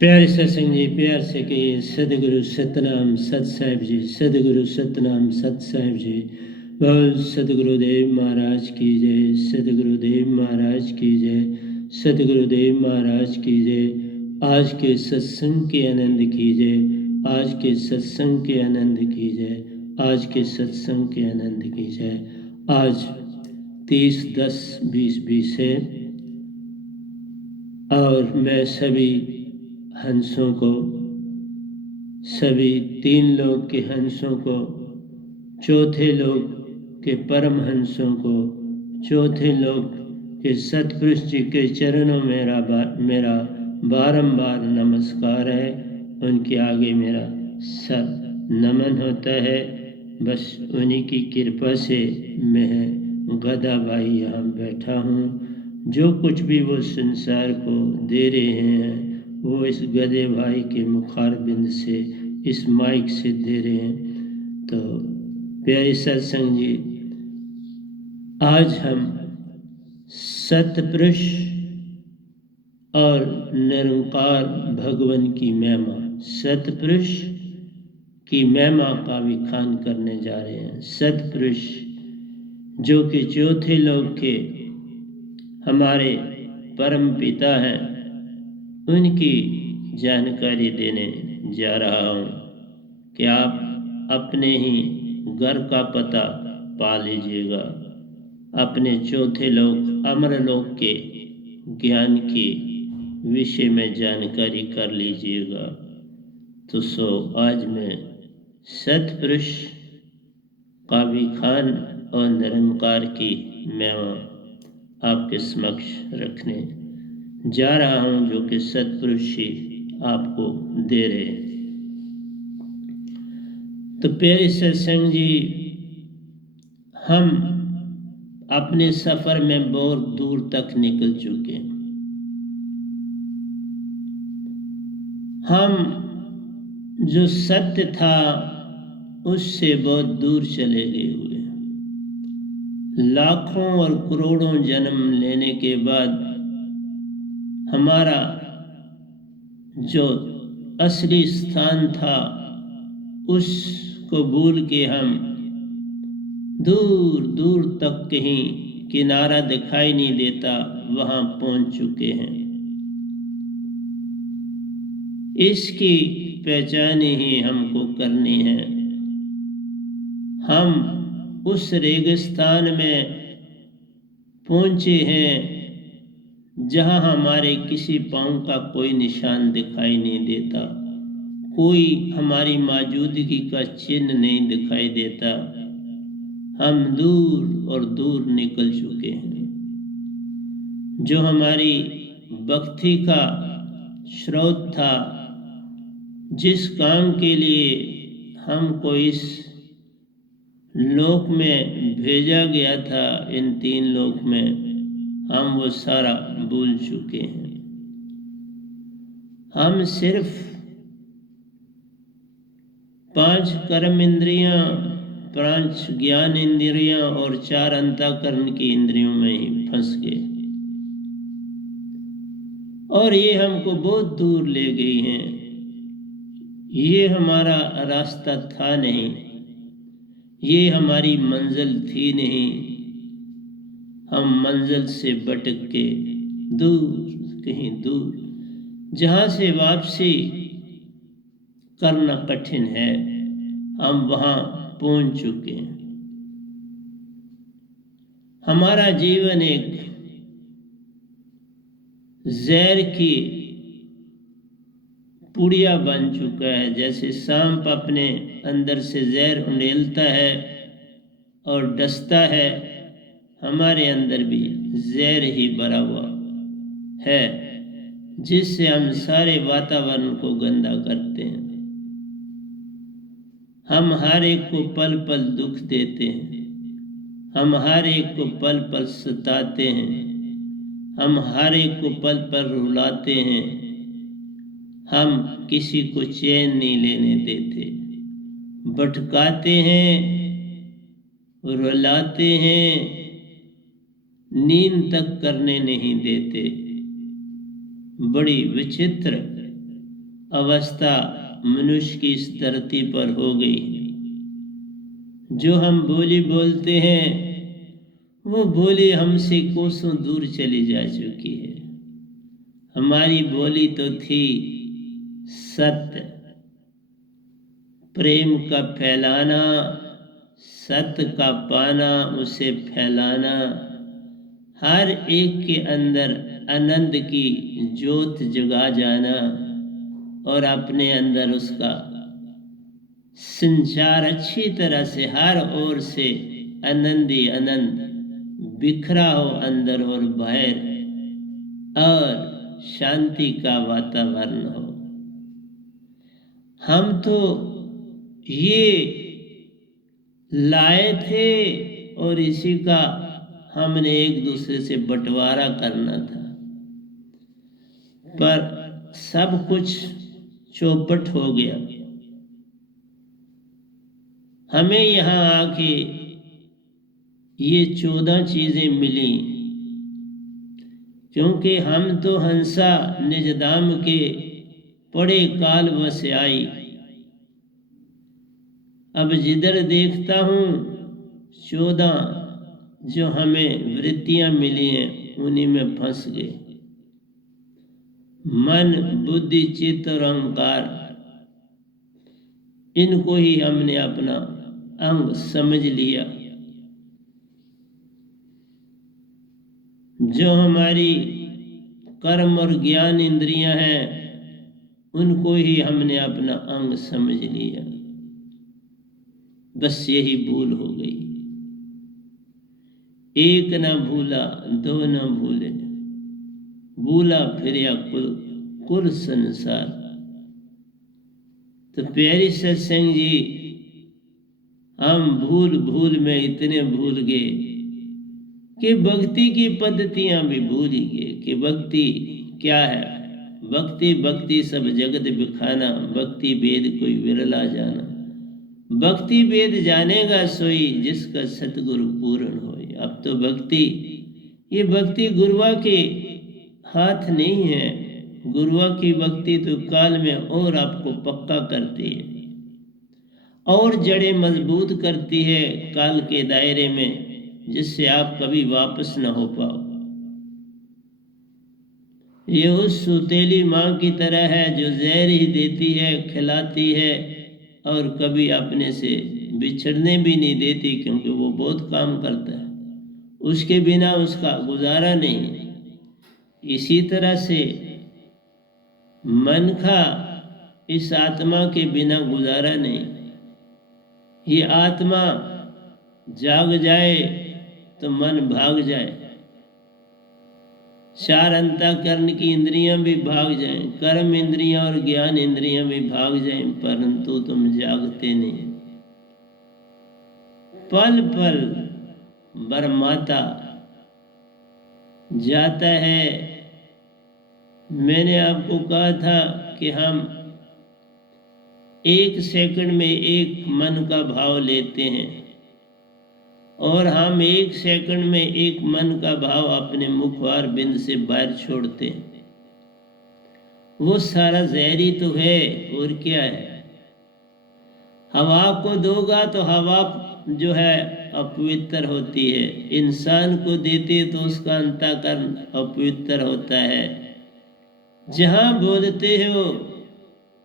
प्यारे सत्संग जी, प्यार से कहिए सदगुरु सतनाम सत साहिब जी। सदगुरु सतनाम सत साहिब जी। बोल सदगुरुदेव महाराज की जय। सदगुरुदेव महाराज की जय। सदगुरुदेव महाराज की जय। आज के सत्संग के आनंद की जय। आज के सत्संग के आनंद की जय। आज के सत्संग के आनंद की जय। आज 30/10/2020 है और मैं सभी हंसों को, सभी 3 लोग के हंसों को, चौथे लोग के परम हंसों को, चौथे लोग के सतपुरुष जी के चरणों में मेरा बारंबार नमस्कार है। उनके आगे मेरा सब नमन होता है। बस उन्हीं की कृपा से मैं गधा भाई यहाँ बैठा हूँ। जो कुछ भी वो संसार को दे रहे हैं वो इस गधे भाई के मुखारबिंद से, इस माइक से दे रहे हैं। तो प्यारे सत्संग जी, आज हम सतपुरुष और निरंकार भगवान की महिमा, सतपुरुष की महिमा का विखान करने जा रहे हैं। सतपुरुष जो कि चौथे लोक के हमारे परम पिता हैं, उनकी जानकारी देने जा रहा हूँ कि आप अपने ही घर का पता पा लीजिएगा। अपने चौथे लोक अमर लोक के ज्ञान की विषय में जानकारी कर लीजिएगा। तो आज मैं सतपुरुष का विखान और निरंकार की महिमा आपके समक्ष रखने जा रहा हूँ, जो कि सतपुरुष ही आपको दे रहे हैं। तो प्यारे सत्संग जी, हम अपने सफर में बहुत दूर तक निकल चुके हैं। हम जो सत्य था उससे बहुत दूर चले गए हुए। लाखों और करोड़ों जन्म लेने के बाद हमारा जो असली स्थान था उसको भूल के हम दूर दूर तक, कहीं किनारा दिखाई नहीं देता, वहां पहुंच चुके हैं। इसकी पहचान ही हमको करनी है। हम उस रेगिस्तान में पहुंचे हैं जहां हमारे किसी पांव का कोई निशान दिखाई नहीं देता, कोई हमारी मौजूदगी का चिन्ह नहीं दिखाई देता। हम दूर और दूर निकल चुके हैं। जो हमारी भक्ति का स्रोत था, जिस काम के लिए हमको इस लोक में भेजा गया था, इन 3 लोक में, हम वो सारा भूल चुके हैं। हम सिर्फ 5 कर्म इंद्रियां, 5 ज्ञान इंद्रियां और 4 अंतःकरण की इंद्रियों में ही फंस गए, और ये हमको बहुत दूर ले गई हैं। ये हमारा रास्ता था नहीं, ये हमारी मंजिल थी नहीं। हम मंजिल से भटक के दूर, कहीं दूर, जहां से वापसी करना कठिन है, हम वहां पहुंच चुके हैं। हमारा जीवन एक जहर की पुड़िया बन चुका है। जैसे सांप अपने अंदर से जहर उंडेलता है और डसता है, हमारे अंदर भी जहर ही भरा हुआ है, जिससे हम सारे वातावरण को गंदा करते हैं। हम हर एक को पल पल दुख देते हैं, हम हर एक को पल पल सताते हैं, हम हर एक को पल पल रुलाते हैं। हम किसी को चैन नहीं लेने देते, भटकाते हैं, रुलाते हैं, नींद तक करने नहीं देते। बड़ी विचित्र अवस्था मनुष्य की इस धरती पर हो गई। जो हम बोली बोलते हैं वो बोली हमसे कोसों दूर चली जा चुकी है। हमारी बोली तो थी सत्य, प्रेम का फैलाना, सत्य का पाना, उसे फैलाना, हर एक के अंदर आनंद की ज्योत जगा जाना और अपने अंदर उसका संचार अच्छी तरह से हर ओर से आनंद ही आनंद बिखरा हो अंदर और बाहर, और शांति का वातावरण हो। हम तो ये लाए थे और इसी का हमने एक दूसरे से बंटवारा करना था, पर सब कुछ चौपट हो गया। हमें यहाँ आके ये 14 चीजें मिली, क्योंकि हम तो हंसा निजदाम के पड़े काल बस आई। अब जिधर देखता हूँ 14 जो हमें वृत्तियां मिली हैं उन्हीं में फंस गए। मन, बुद्धि, चित्त और अहंकार, इनको ही हमने अपना अंग समझ लिया। जो हमारी कर्म और ज्ञान इंद्रियां हैं उनको ही हमने अपना अंग समझ लिया। बस यही भूल हो गई। एक न भूला दो न भूले, भूला फिर कुल संसार। तो प्यारी सत्संग जी, हम भूल भूल में इतने भूल गए कि भक्ति की पद्धतियां भी भूल ही गए कि भक्ति क्या है। भक्ति भक्ति सब जगत बिखाना, भक्ति भेद कोई विरला जाना। भक्ति भेद जानेगा सोई, जिसका सतगुरु पूर्ण होए। अब तो भक्ति, ये भक्ति गुरुआ के हाथ नहीं है। गुरुआ की भक्ति तो काल में और आपको पक्का करती है और जड़ें मजबूत करती है काल के दायरे में, जिससे आप कभी वापस न हो पाओ। ये उस सुतेली माँ की तरह है जो जहर ही देती है, खिलाती है और कभी अपने से बिछड़ने भी नहीं देती, क्योंकि वो बहुत काम करता है, उसके बिना उसका गुजारा नहीं। इसी तरह से मन का इस आत्मा के बिना गुजारा नहीं। ये आत्मा जाग जाए तो मन भाग जाए, चार अंतःकरण की इंद्रियां भी भाग जाएं, कर्म इंद्रियां और ज्ञान इंद्रियां भी भाग जाएं, परंतु तुम जागते नहीं। पल पल बरमाता जाता है। मैंने आपको कहा था कि हम 1 सेकंड में एक मन का भाव लेते हैं और हम 1 सेकंड में एक मन का भाव अपने मुखवार बिंद से बाहर छोड़ते हैं। वो सारा जहरी तो है और क्या है। हवा को दोगा तो हवा जो है अपवित्र होती है, इंसान को देते तो उसका अंतःकरण अपवित्र होता है। जहाँ बोलते हो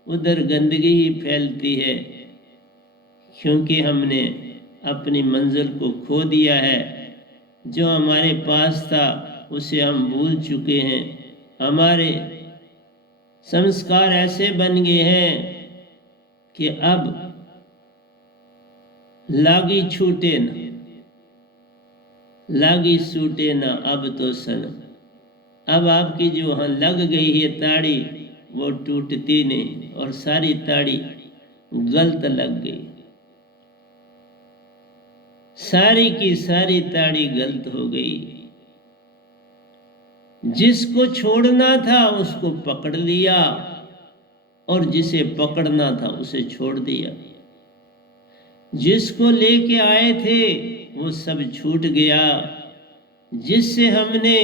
उधर गंदगी ही फैलती है, क्योंकि हमने अपनी मंजिल को खो दिया है। जो हमारे पास था उसे हम भूल चुके हैं। हमारे संस्कार ऐसे बन गए हैं कि अब लागी छूटे न, लागी छूटे न अब तो सनम। अब आपकी जो वहाँ लग गई है ताड़ी वो टूटती नहीं, और सारी ताड़ी गलत लग गई। सारी की सारी ताड़ी गलत हो गई। जिसको छोड़ना था उसको पकड़ लिया और जिसे पकड़ना था उसे छोड़ दिया। जिसको लेके आए थे वो सब छूट गया। जिससे हमने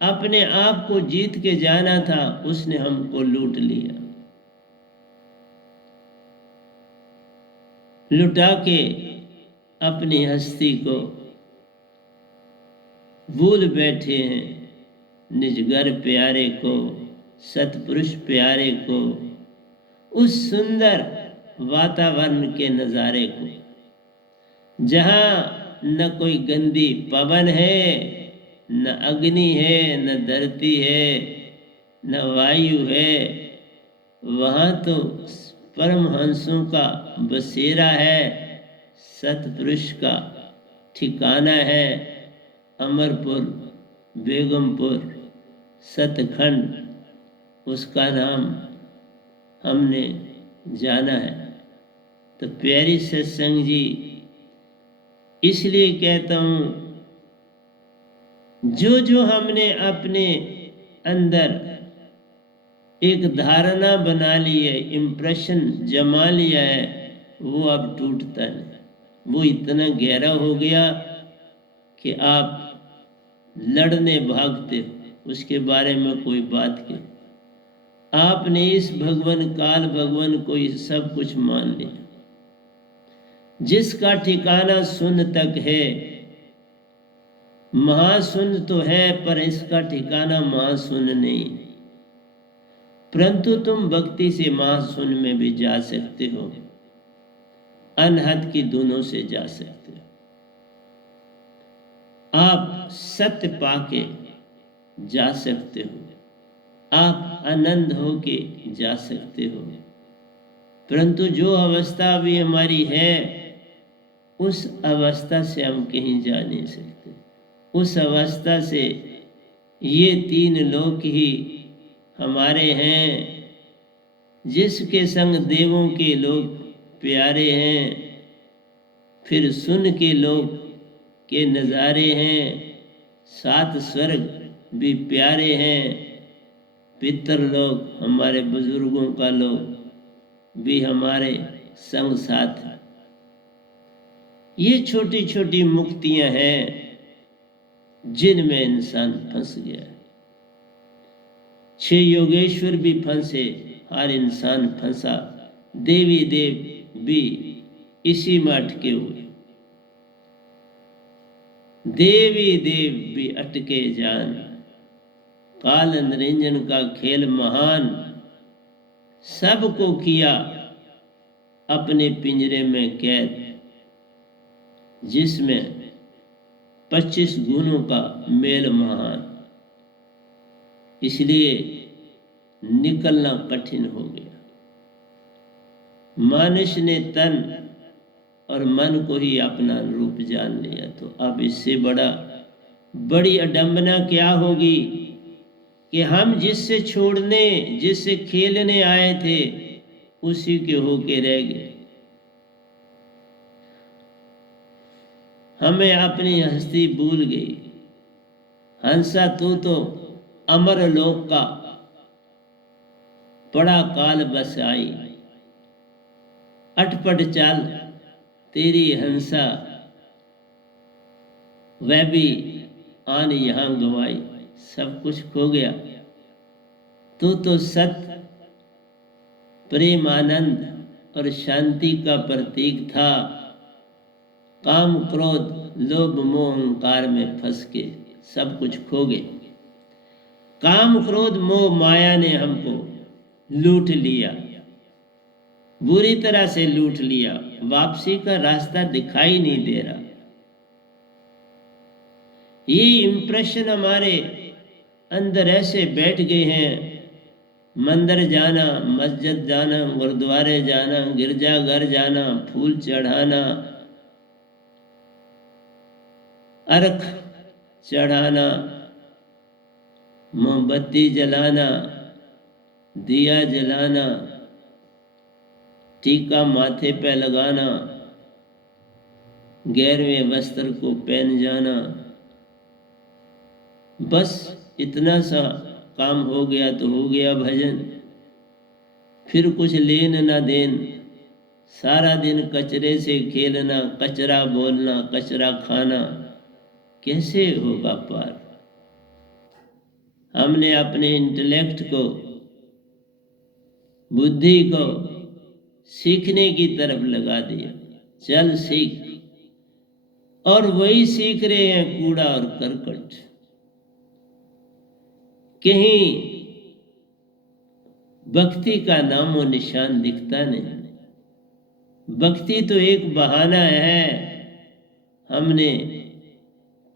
अपने आप को जीत के जाना था उसने हमको लूट लिया। लुटा के अपनी हस्ती को भूल बैठे हैं, निज घर प्यारे को, सतपुरुष प्यारे को, उस सुंदर वातावरण के नज़ारे को, जहाँ न कोई गंदी पवन है, न अग्नि है, न धरती है, न वायु है। वहाँ तो परमहंसों का बसेरा है, सतपुरुष का ठिकाना है। अमरपुर, बेगमपुर, सतखंड, उसका नाम हमने जाना है। तो प्यारी सत्संग जी, इसलिए कहता हूँ, जो जो हमने अपने अंदर एक धारणा बना ली है, इम्प्रेशन जमा लिया है, वो अब टूटता नहीं। वो इतना गहरा हो गया कि आप लड़ने भागते हो, उसके बारे में कोई बात की। आपने इस भगवान काल भगवान को ये सब कुछ मान लिया, जिसका ठिकाना सुन तक है। महासुन तो है, पर इसका ठिकाना महासुन नहीं। परंतु तुम भक्ति से महासुन में भी जा सकते हो, अनहद की दोनों से जा सकते हो। आप सत्य पाके जा सकते हो, आप आनंद होके जा सकते हो। परंतु जो अवस्था अभी हमारी है, उस अवस्था से हम कहीं जा नहीं सकते। उस अवस्था से ये तीन लोक ही हमारे हैं, जिसके संग देवों के लोग प्यारे हैं, फिर सुन के लोग के नज़ारे हैं, सात स्वर्ग भी प्यारे हैं, पितरलोक हमारे बुजुर्गों का लोग भी हमारे संग साथ। ये छोटी छोटी मुक्तियां हैं जिनमें इंसान फंस गया है। 6 योगेश्वर भी फंसे, हर इंसान फंसा, देवी देव भी इसी में अटके हुए। देवी देव भी अटके जान, काल निरंजन का खेल महान, सबको किया अपने पिंजरे में कैद, जिसमें 25 गुणों का मेल महान। इसलिए निकलना कठिन हो गया। मानुष ने तन और मन को ही अपना रूप जान लिया, तो अब इससे बड़ी अडंबना क्या होगी कि हम जिससे छोड़ने, जिससे खेलने आए थे, उसी के होके रह गए। हमें अपनी हस्ती भूल गई। हंसा तू तो अमर लोक का बड़ा काल बस आई, अटपट चाल तेरी हंसा, वह भी आन यहाँ गवाई। सब कुछ खो गया। तू तो सत्य, प्रेम, आनंद और शांति का प्रतीक था। काम, क्रोध, लोभ, मोह, अहंकार में फंस के सब कुछ खो गए। काम, क्रोध, मोह, माया ने हमको लूट लिया, बुरी तरह से लूट लिया। वापसी का रास्ता दिखाई नहीं दे रहा। ये इंप्रेशन हमारे अंदर ऐसे बैठ गए हैं। मंदिर जाना, मस्जिद जाना, गुरुद्वारे जाना, गिरजाघर जाना, फूल चढ़ाना, अर्घ चढ़ाना, मोमबत्ती जलाना, दिया जलाना, टीका माथे पे लगाना, 11वें वस्त्र को पहन जाना, बस इतना सा काम हो गया तो हो गया भजन। फिर कुछ लेन ना देन, सारा दिन कचरे से खेलना, कचरा बोलना, कचरा खाना, कैसे होगा पार? हमने अपने इंटेलेक्ट को, बुद्धि को सीखने की तरफ लगा दिया, चल सीख, और वही सीख रहे हैं कूड़ा और करकट। कहीं भक्ति का नामो निशान दिखता नहीं। भक्ति तो एक बहाना है, हमने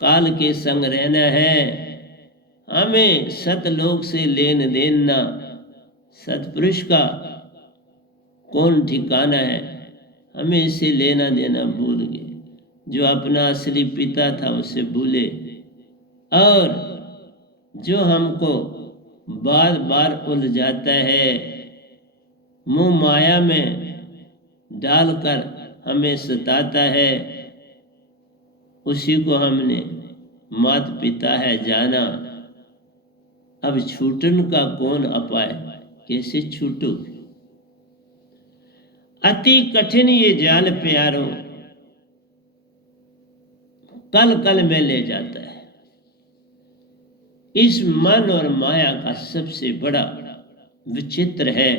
काल के संग रहना है, हमें सतलोक से लेन देन ना। सतपुरुष का कौन ठिकाना है, हमें इससे लेना देना भूल गए। जो अपना असली पिता था उसे भूले, और जो हमको बार बार उलझाता है, मुंह माया में डालकर हमें सताता है, उसी को हमने मात पिता है जाना। अब छूटन का कौन उपाय, कैसे छूटो। अति कठिन ये जाल प्यारो, कल कल में ले जाता है। इस मन और माया का सबसे बड़ा विचित्र है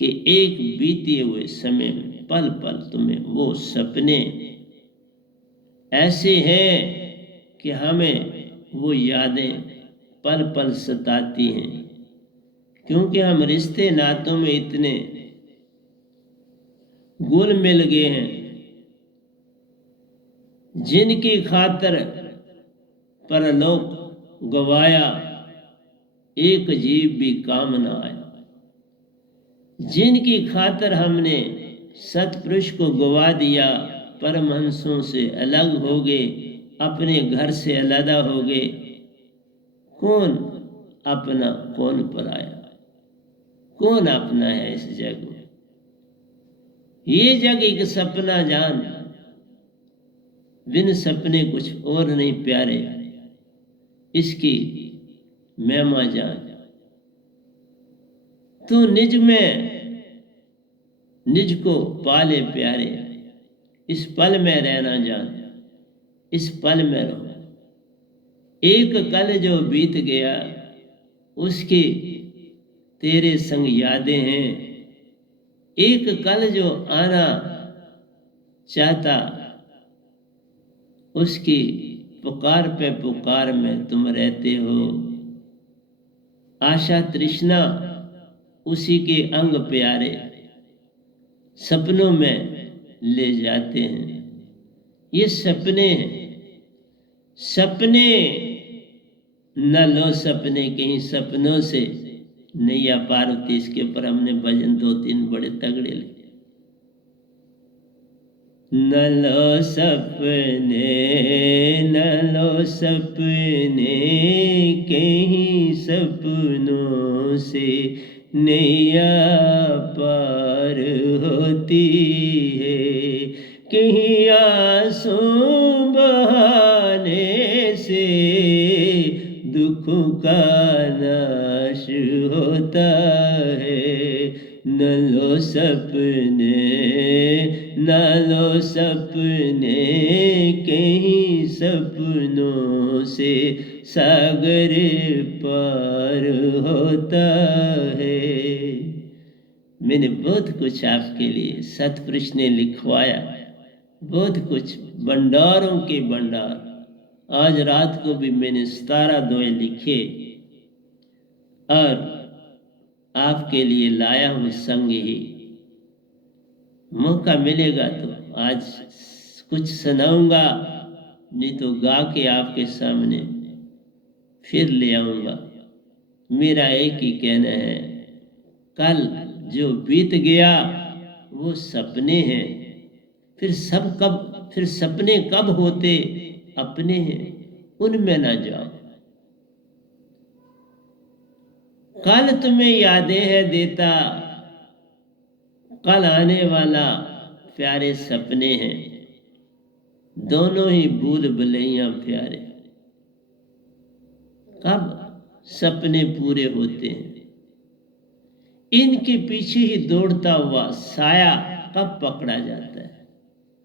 कि एक बीते हुए समय में पल पल तुम्हें वो सपने ऐसे हैं कि हमें वो यादें पल पल सताती हैं, क्योंकि हम रिश्ते नातों में इतने घुल मिल गए हैं, जिनकी खातर परलोक गवाया एक जीव भी काम न आया। जिनकी खातर हमने सतपुरुष को गवा दिया, परमहंसों से अलग हो गए, अपने घर से अलग हो गए। कौन अपना कौन पराया, कौन अपना है इस जग में। ये जग एक सपना जान, बिन सपने कुछ और नहीं प्यारे, इसकी महिमा जान। तू निज में निज को पाले प्यारे, इस पल में रहना जान, इस पल में रहो। एक कल जो बीत गया उसकी तेरे संग यादें हैं, एक कल जो आना चाहता उसकी पुकार पे पुकार में तुम रहते हो। आशा तृष्णा उसी के अंग प्यारे सपनों में ले जाते हैं। ये सपने हैं, सपने न लो सपने कहीं सपनों से नैया पार होती। इसके ऊपर हमने भजन 2-3 बड़े तगड़े लिखे। न लो सपने, न लो सपने कहीं सपनों से नैया पार होती है। कहीं आंसू बहाने से दुखों का नाश होता है। न लो सपने, न लो सपने कहीं सपनों से सागर पार होता है। मैंने बहुत कुछ आपके लिए सतपुरुष ने लिखवाया, बहुत कुछ, भंडारों के भंडार। आज रात को भी मैंने 17 दोहे लिखे और आपके लिए लाया हूँ संग ही। मौका मिलेगा तो आज कुछ सुनाऊंगा, नहीं तो गा के आपके सामने फिर ले आऊंगा। मेरा एक ही कहना है, कल जो बीत गया वो सपने हैं। फिर सपने कब होते अपने हैं, उनमें ना जाओ। कल तुम्हें यादें है देता, कल आने वाला प्यारे सपने हैं। दोनों ही भूल भुलैया प्यारे, कब सपने पूरे होते हैं। इनके पीछे ही दौड़ता हुआ साया कब पकड़ा जाता है।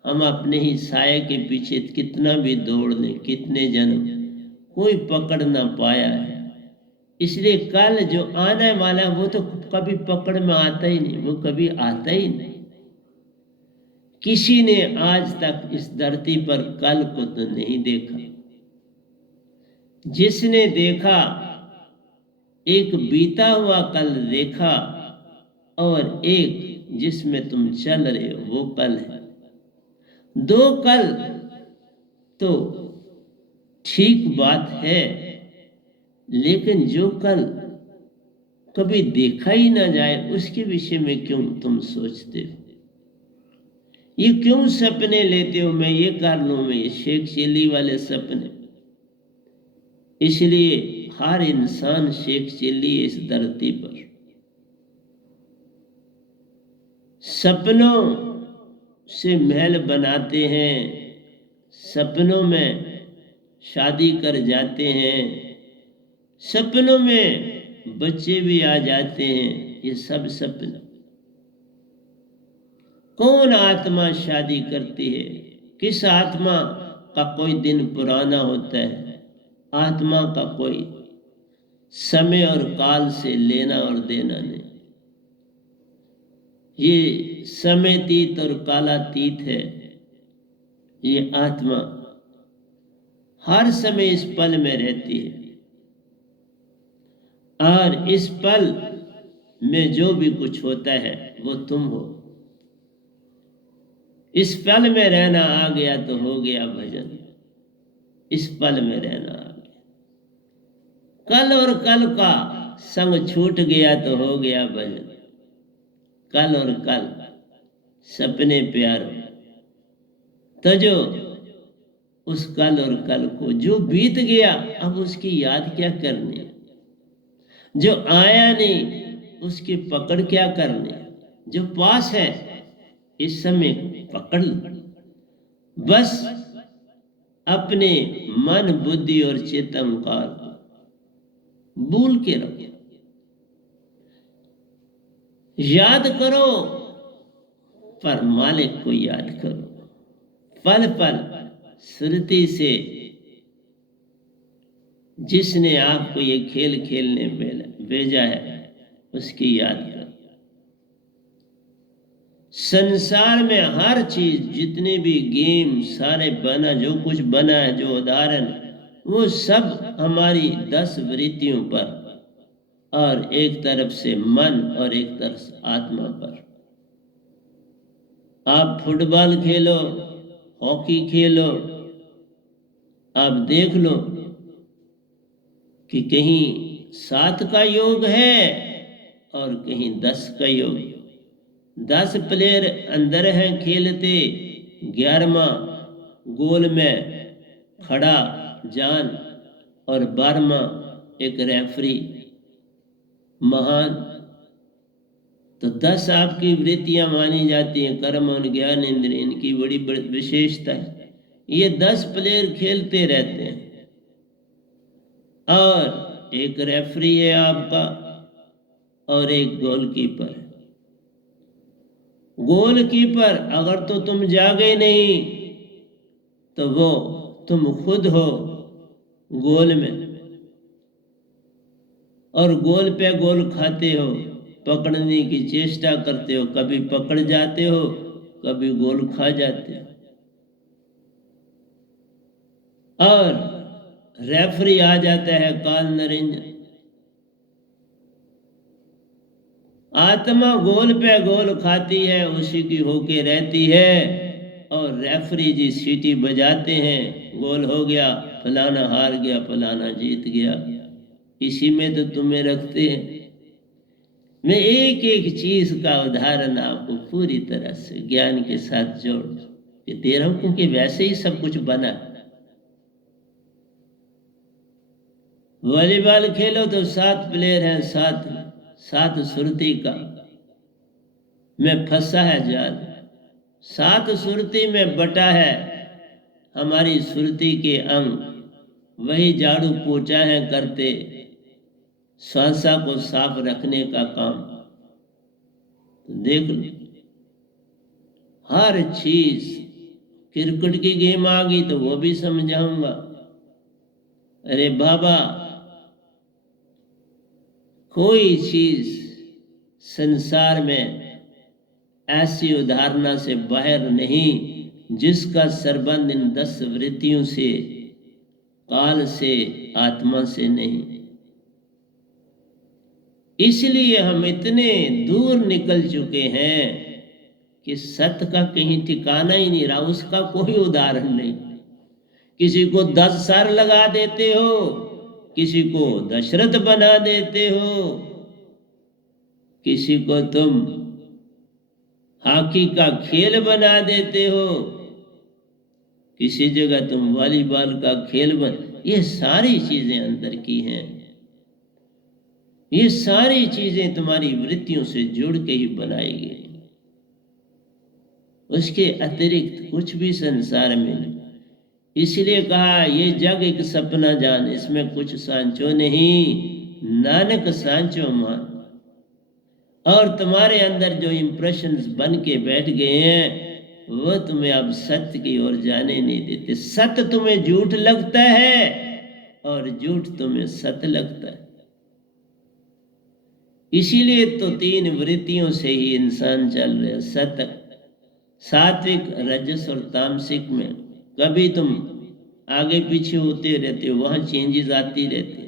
हम अपने ही साये के पीछे कितना भी दौड़ लें, कितने जन्म, कोई पकड़ ना पाया है। इसलिए कल जो आने वाला वो तो कभी पकड़ में आता ही नहीं, वो कभी आता ही नहीं। किसी ने आज तक इस धरती पर कल को तो नहीं देखा। जिसने देखा, एक बीता हुआ कल देखा, और एक जिसमें तुम चल रहे हो वो कल है। दो कल तो ठीक बात है, लेकिन जो कल कभी देखा ही ना जाए उसके विषय में क्यों तुम सोचते हो? ये क्यों सपने लेते हो? मैं ये कर लूं, मैं ये शेख चिल्ली वाले सपने। इसलिए हर इंसान शेख चिल्ली इस धरती पर। सपनों से महल बनाते हैं, सपनों में शादी कर जाते हैं, सपनों में बच्चे भी आ जाते हैं। ये सब सपने। कौन आत्मा शादी करती है? किस आत्मा का कोई दिन पुराना होता है? आत्मा का कोई समय और काल से लेना और देना नहीं। ये समयतीत और कालातीत है। ये आत्मा हर समय इस पल में रहती है, और इस पल में जो भी कुछ होता है वो तुम हो। इस पल में रहना आ गया तो हो गया भजन। इस पल में रहना आ गया। कल और कल का संग छूट गया तो हो गया भजन। कल और कल सपने प्यारो, तो जो उस कल और कल को जो बीत गया अब उसकी याद क्या करनी? जो आया नहीं उसकी पकड़ क्या करनी? जो पास है इस समय पकड़ लो। बस अपने मन, बुद्धि और चित्त अहंकार को भूल के रखो। याद करो पर मालिक को याद करो। पल पल स्मृति से जिसने आपको ये खेल खेलने भेजा है उसकी याद करो। संसार में हर चीज, जितने भी गेम सारे बना, जो कुछ बना है, जो उदाहरण, वो सब हमारी 10 वृत्तियों पर, और एक तरफ से मन और एक तरफ से आत्मा पर। आप फुटबॉल खेलो, हॉकी खेलो, आप देख लो कि कहीं 7 का योग है और कहीं 10 का योग। 10 प्लेयर अंदर हैं खेलते, 11वां गोल में खड़ा जान, और 12वां एक रेफरी महान। तो 10 आपकी वृत्तियां मानी जाती हैं, कर्म और ज्ञान इंद्रिय, इनकी बड़ी विशेषता है। ये 10 प्लेयर खेलते रहते हैं, और एक रेफरी है आपका, और एक गोलकीपर है। गोलकीपर अगर तो तुम जागे नहीं तो वो तुम खुद हो गोल में, और गोल पे गोल खाते हो, पकड़ने की चेष्टा करते हो, कभी पकड़ जाते हो, कभी गोल खा जाते हो। और रेफरी आ जाता है काल नरेंद्र। आत्मा गोल पे गोल खाती है, उसी की होके रहती है, और रेफरी जी सीटी बजाते हैं, गोल हो गया, फलाना हार गया, फलाना जीत गया। इसी में तो तुम्हें रखते हैं। मैं एक एक चीज का उदाहरण आपको पूरी तरह से ज्ञान के साथ जोड़ के दे रहा हूं, क्योंकि वैसे ही सब कुछ बना। वॉलीबॉल खेलो तो 7 प्लेयर हैं, 7 सुरती का में फंसा है जाल। 7 सुरती में बटा है हमारी सुरती के अंग। वही झाड़ू पोछा है करते, श्वासा को साफ रखने का काम। तो देख लो हर चीज। क्रिकेट की गेम आ गई तो वो भी समझाऊंगा। अरे बाबा, कोई चीज संसार में ऐसी उदाहरणा से बाहर नहीं जिसका संबंध इन 10 वृत्तियों से, काल से, आत्मा से नहीं। इसलिए हम इतने दूर निकल चुके हैं कि सत्य का कहीं ठिकाना ही नहीं रहा, उसका कोई उदाहरण नहीं। किसी को 10 सर लगा देते हो, किसी को दशरथ बना देते हो, किसी को तुम हॉकी का खेल बना देते हो, किसी जगह तुम वॉलीबॉल का खेल ये सारी चीजें अंदर की हैं। ये सारी चीजें तुम्हारी वृत्तियों से जुड़ के ही बनाई गई, उसके अतिरिक्त कुछ भी संसार में नहीं। इसलिए कहा ये जग एक सपना जान, इसमें कुछ सांचो नहीं, नानक सांचो मान। और तुम्हारे अंदर जो इंप्रेशंस बन के बैठ गए हैं वो तुम्हें अब सत्य की ओर जाने नहीं देते। सत्य तुम्हें झूठ लगता है और झूठ तुम्हें सत्य लगता है। इसीलिए तो 3 वृत्तियों से ही इंसान चल रहे हैं, सत्य, सात्विक, रजस और तामसिक में। कभी तुम आगे पीछे होते रहते हो, वहां चेंजेस आती रहती है।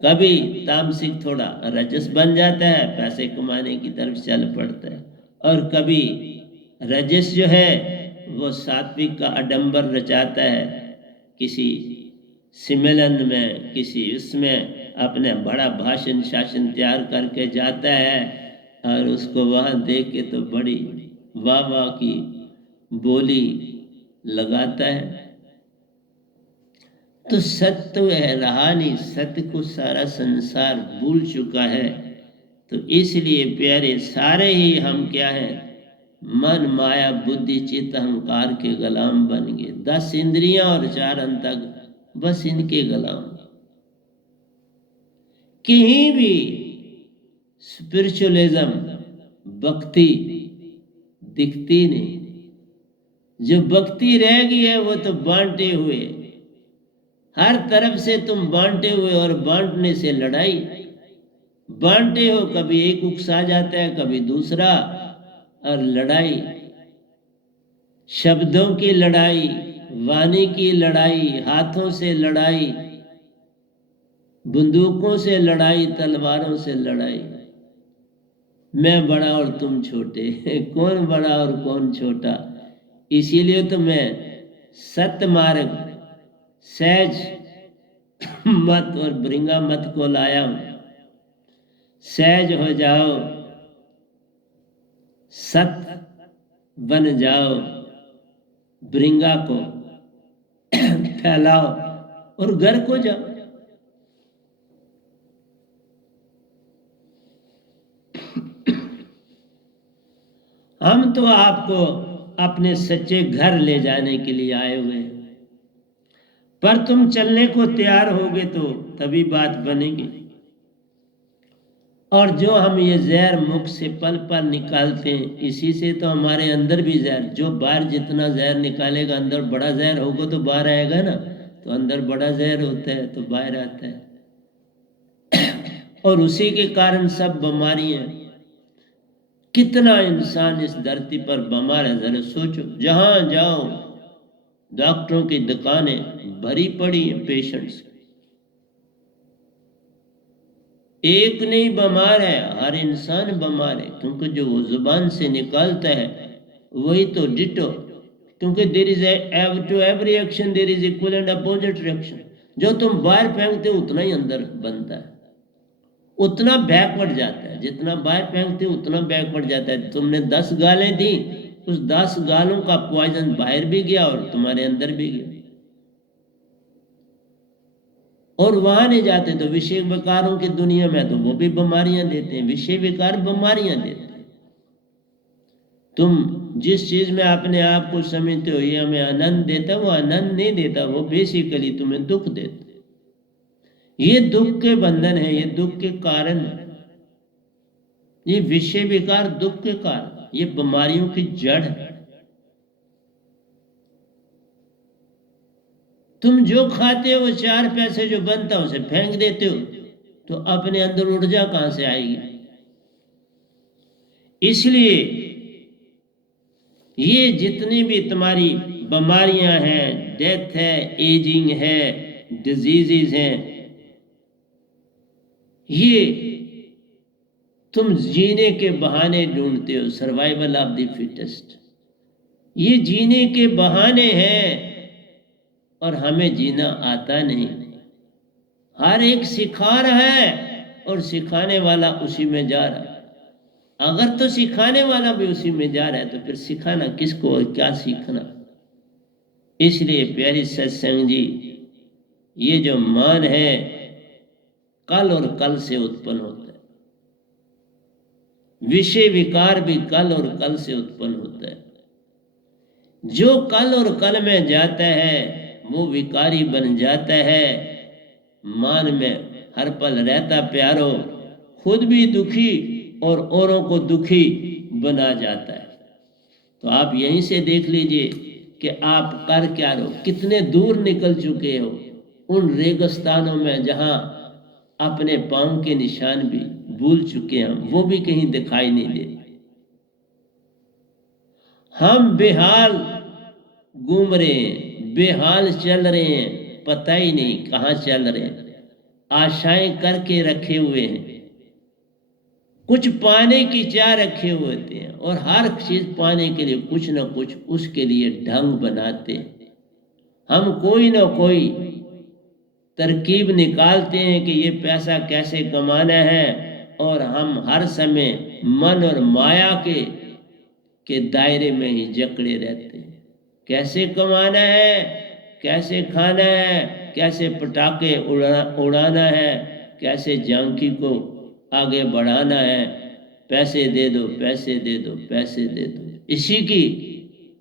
कभी तामसिक थोड़ा रजस बन जाता है, पैसे कमाने की तरफ चल पड़ता है, और कभी रजस जो है वो सात्विक का आडंबर रचाता है, किसी सम्मेलन में, किसी उसमें अपने बड़ा भाषण शासन तैयार करके जाता है और उसको वहां देख के तो बड़ी वाह वाह की बोली लगाता है। तो सत्य है रहा नहीं, सत्य को सारा संसार भूल चुका है। तो इसलिए प्यारे सारे ही हम क्या है, मन माया बुद्धि चित्त अहंकार के गुलाम बन गए। 10 इंद्रियां और 4 अंतक, बस इनके गुलाम। कहीं भी स्पिरिचुअलिज्म, भक्ति दिखती नहीं। जो भक्ति रह गई है वो तो बांटे हुए, हर तरफ से तुम बांटे हुए, और बांटने से लड़ाई। बांटे हो, कभी एक उकसा जाता है, कभी दूसरा, और लड़ाई, शब्दों की लड़ाई, वाणी की लड़ाई, हाथों से लड़ाई, बंदूकों से लड़ाई, तलवारों से लड़ाई। मैं बड़ा और तुम छोटे, कौन बड़ा और कौन छोटा। इसीलिए तो मैं सत्य मार्ग, सहज मत और भृंगा मत को लाया हूं। सहज हो जाओ, सत्य बन जाओ, भृंगा को फैलाओ और घर को जाओ। हम तो आपको अपने सच्चे घर ले जाने के लिए आए हुए हैं, पर तुम चलने को तैयार होगे तो तभी बात बनेगी। और जो हम ये जहर मुख से पल पल निकालते हैं, इसी से तो हमारे अंदर भी जहर, जो बाहर जितना जहर निकालेगा, अंदर बड़ा जहर होगा तो बाहर आएगा ना। तो अंदर बड़ा जहर होता है तो बाहर आता है, और उसी के कारण सब बीमारियां। कितना इंसान इस धरती पर बीमार है, जरा सोचो। जहां जाओ डॉक्टरों की दुकानें भरी पड़ी हैं पेशेंट्स। एक नहीं बीमार है, हर इंसान बीमार है, क्योंकि जो वो जुबान से निकालता है वही तो डिटो। क्योंकि there is to every action there is equal and opposite reaction. जो तुम बाहर फेंकते हो उतना ही अंदर बनता है, उतना बैकवर्ड जाता है। जितना बाहर फेंकते हो उतना बैकवर्ड जाता है। तुमने 10 गालें दी, उस 10 गालों का पॉइजन बाहर भी गया और तुम्हारे अंदर भी गया। और वहां नहीं जाते तो विषय विकारों की दुनिया में तो वो भी बीमारियां देते हैं, विषय विकार बीमारियां देते हैं। तुम जिस चीज में अपने आप को समझते हो ये हमें आनंद देता, वो आनंद नहीं देता, वो बेसिकली तुम्हें दुख देता। ये दुख के बंधन है, ये दुख के कारण है। ये विषय विकार दुख के कारण, ये बीमारियों की जड़ है। तुम जो खाते हो वो 4 पैसे जो बनता है उसे फेंक देते हो, तो अपने अंदर ऊर्जा कहां से आएगी। इसलिए ये जितनी भी तुम्हारी बीमारियां हैं, डेथ है, एजिंग है, डिजीजेज हैं, ये तुम जीने के बहाने ढूंढते हो, सर्वाइवल ऑफ द फिटेस्ट। ये जीने के बहाने हैं और हमें जीना आता नहीं। हर एक सिखा रहा है और सिखाने वाला उसी में जा रहा है। अगर तो सिखाने वाला भी उसी में जा रहा है तो फिर सिखाना किसको और क्या सीखना। इसलिए प्यारी सत्संग जी, ये जो मान है कल और कल से उत्पन्न होता है, विषय विकार भी कल और कल से उत्पन्न होता है। जो कल और कल में जाता है वो विकारी बन जाता है, मान में हर पल रहता प्यारो, खुद भी दुखी और औरों को दुखी बना जाता है। तो आप यहीं से देख लीजिए कि आप कर क्या रहे हो, कितने दूर निकल चुके हो उन रेगिस्तानों में जहां अपने पांव के निशान भी भूल चुके हैं, वो भी कहीं दिखाई नहीं देते। हम बेहाल घूम रहे हैं, बेहाल चल रहे हैं, पता ही नहीं कहाँ चल रहे हैं। आशाएं करके रखे हुए हैं, कुछ पाने की चाह रखे हुए होते हैं और हर चीज पाने के लिए कुछ ना कुछ उसके लिए ढंग बनाते हैं। हम कोई ना कोई तरकीब निकालते हैं कि ये पैसा कैसे कमाना है, और हम हर समय मन और माया के दायरे में ही जकड़े रहते हैं। कैसे कमाना है, कैसे खाना है, कैसे पटाखे उड़ाना है, कैसे जानकी को आगे बढ़ाना है, पैसे दे दो, पैसे दे दो, पैसे दे दो, इसी की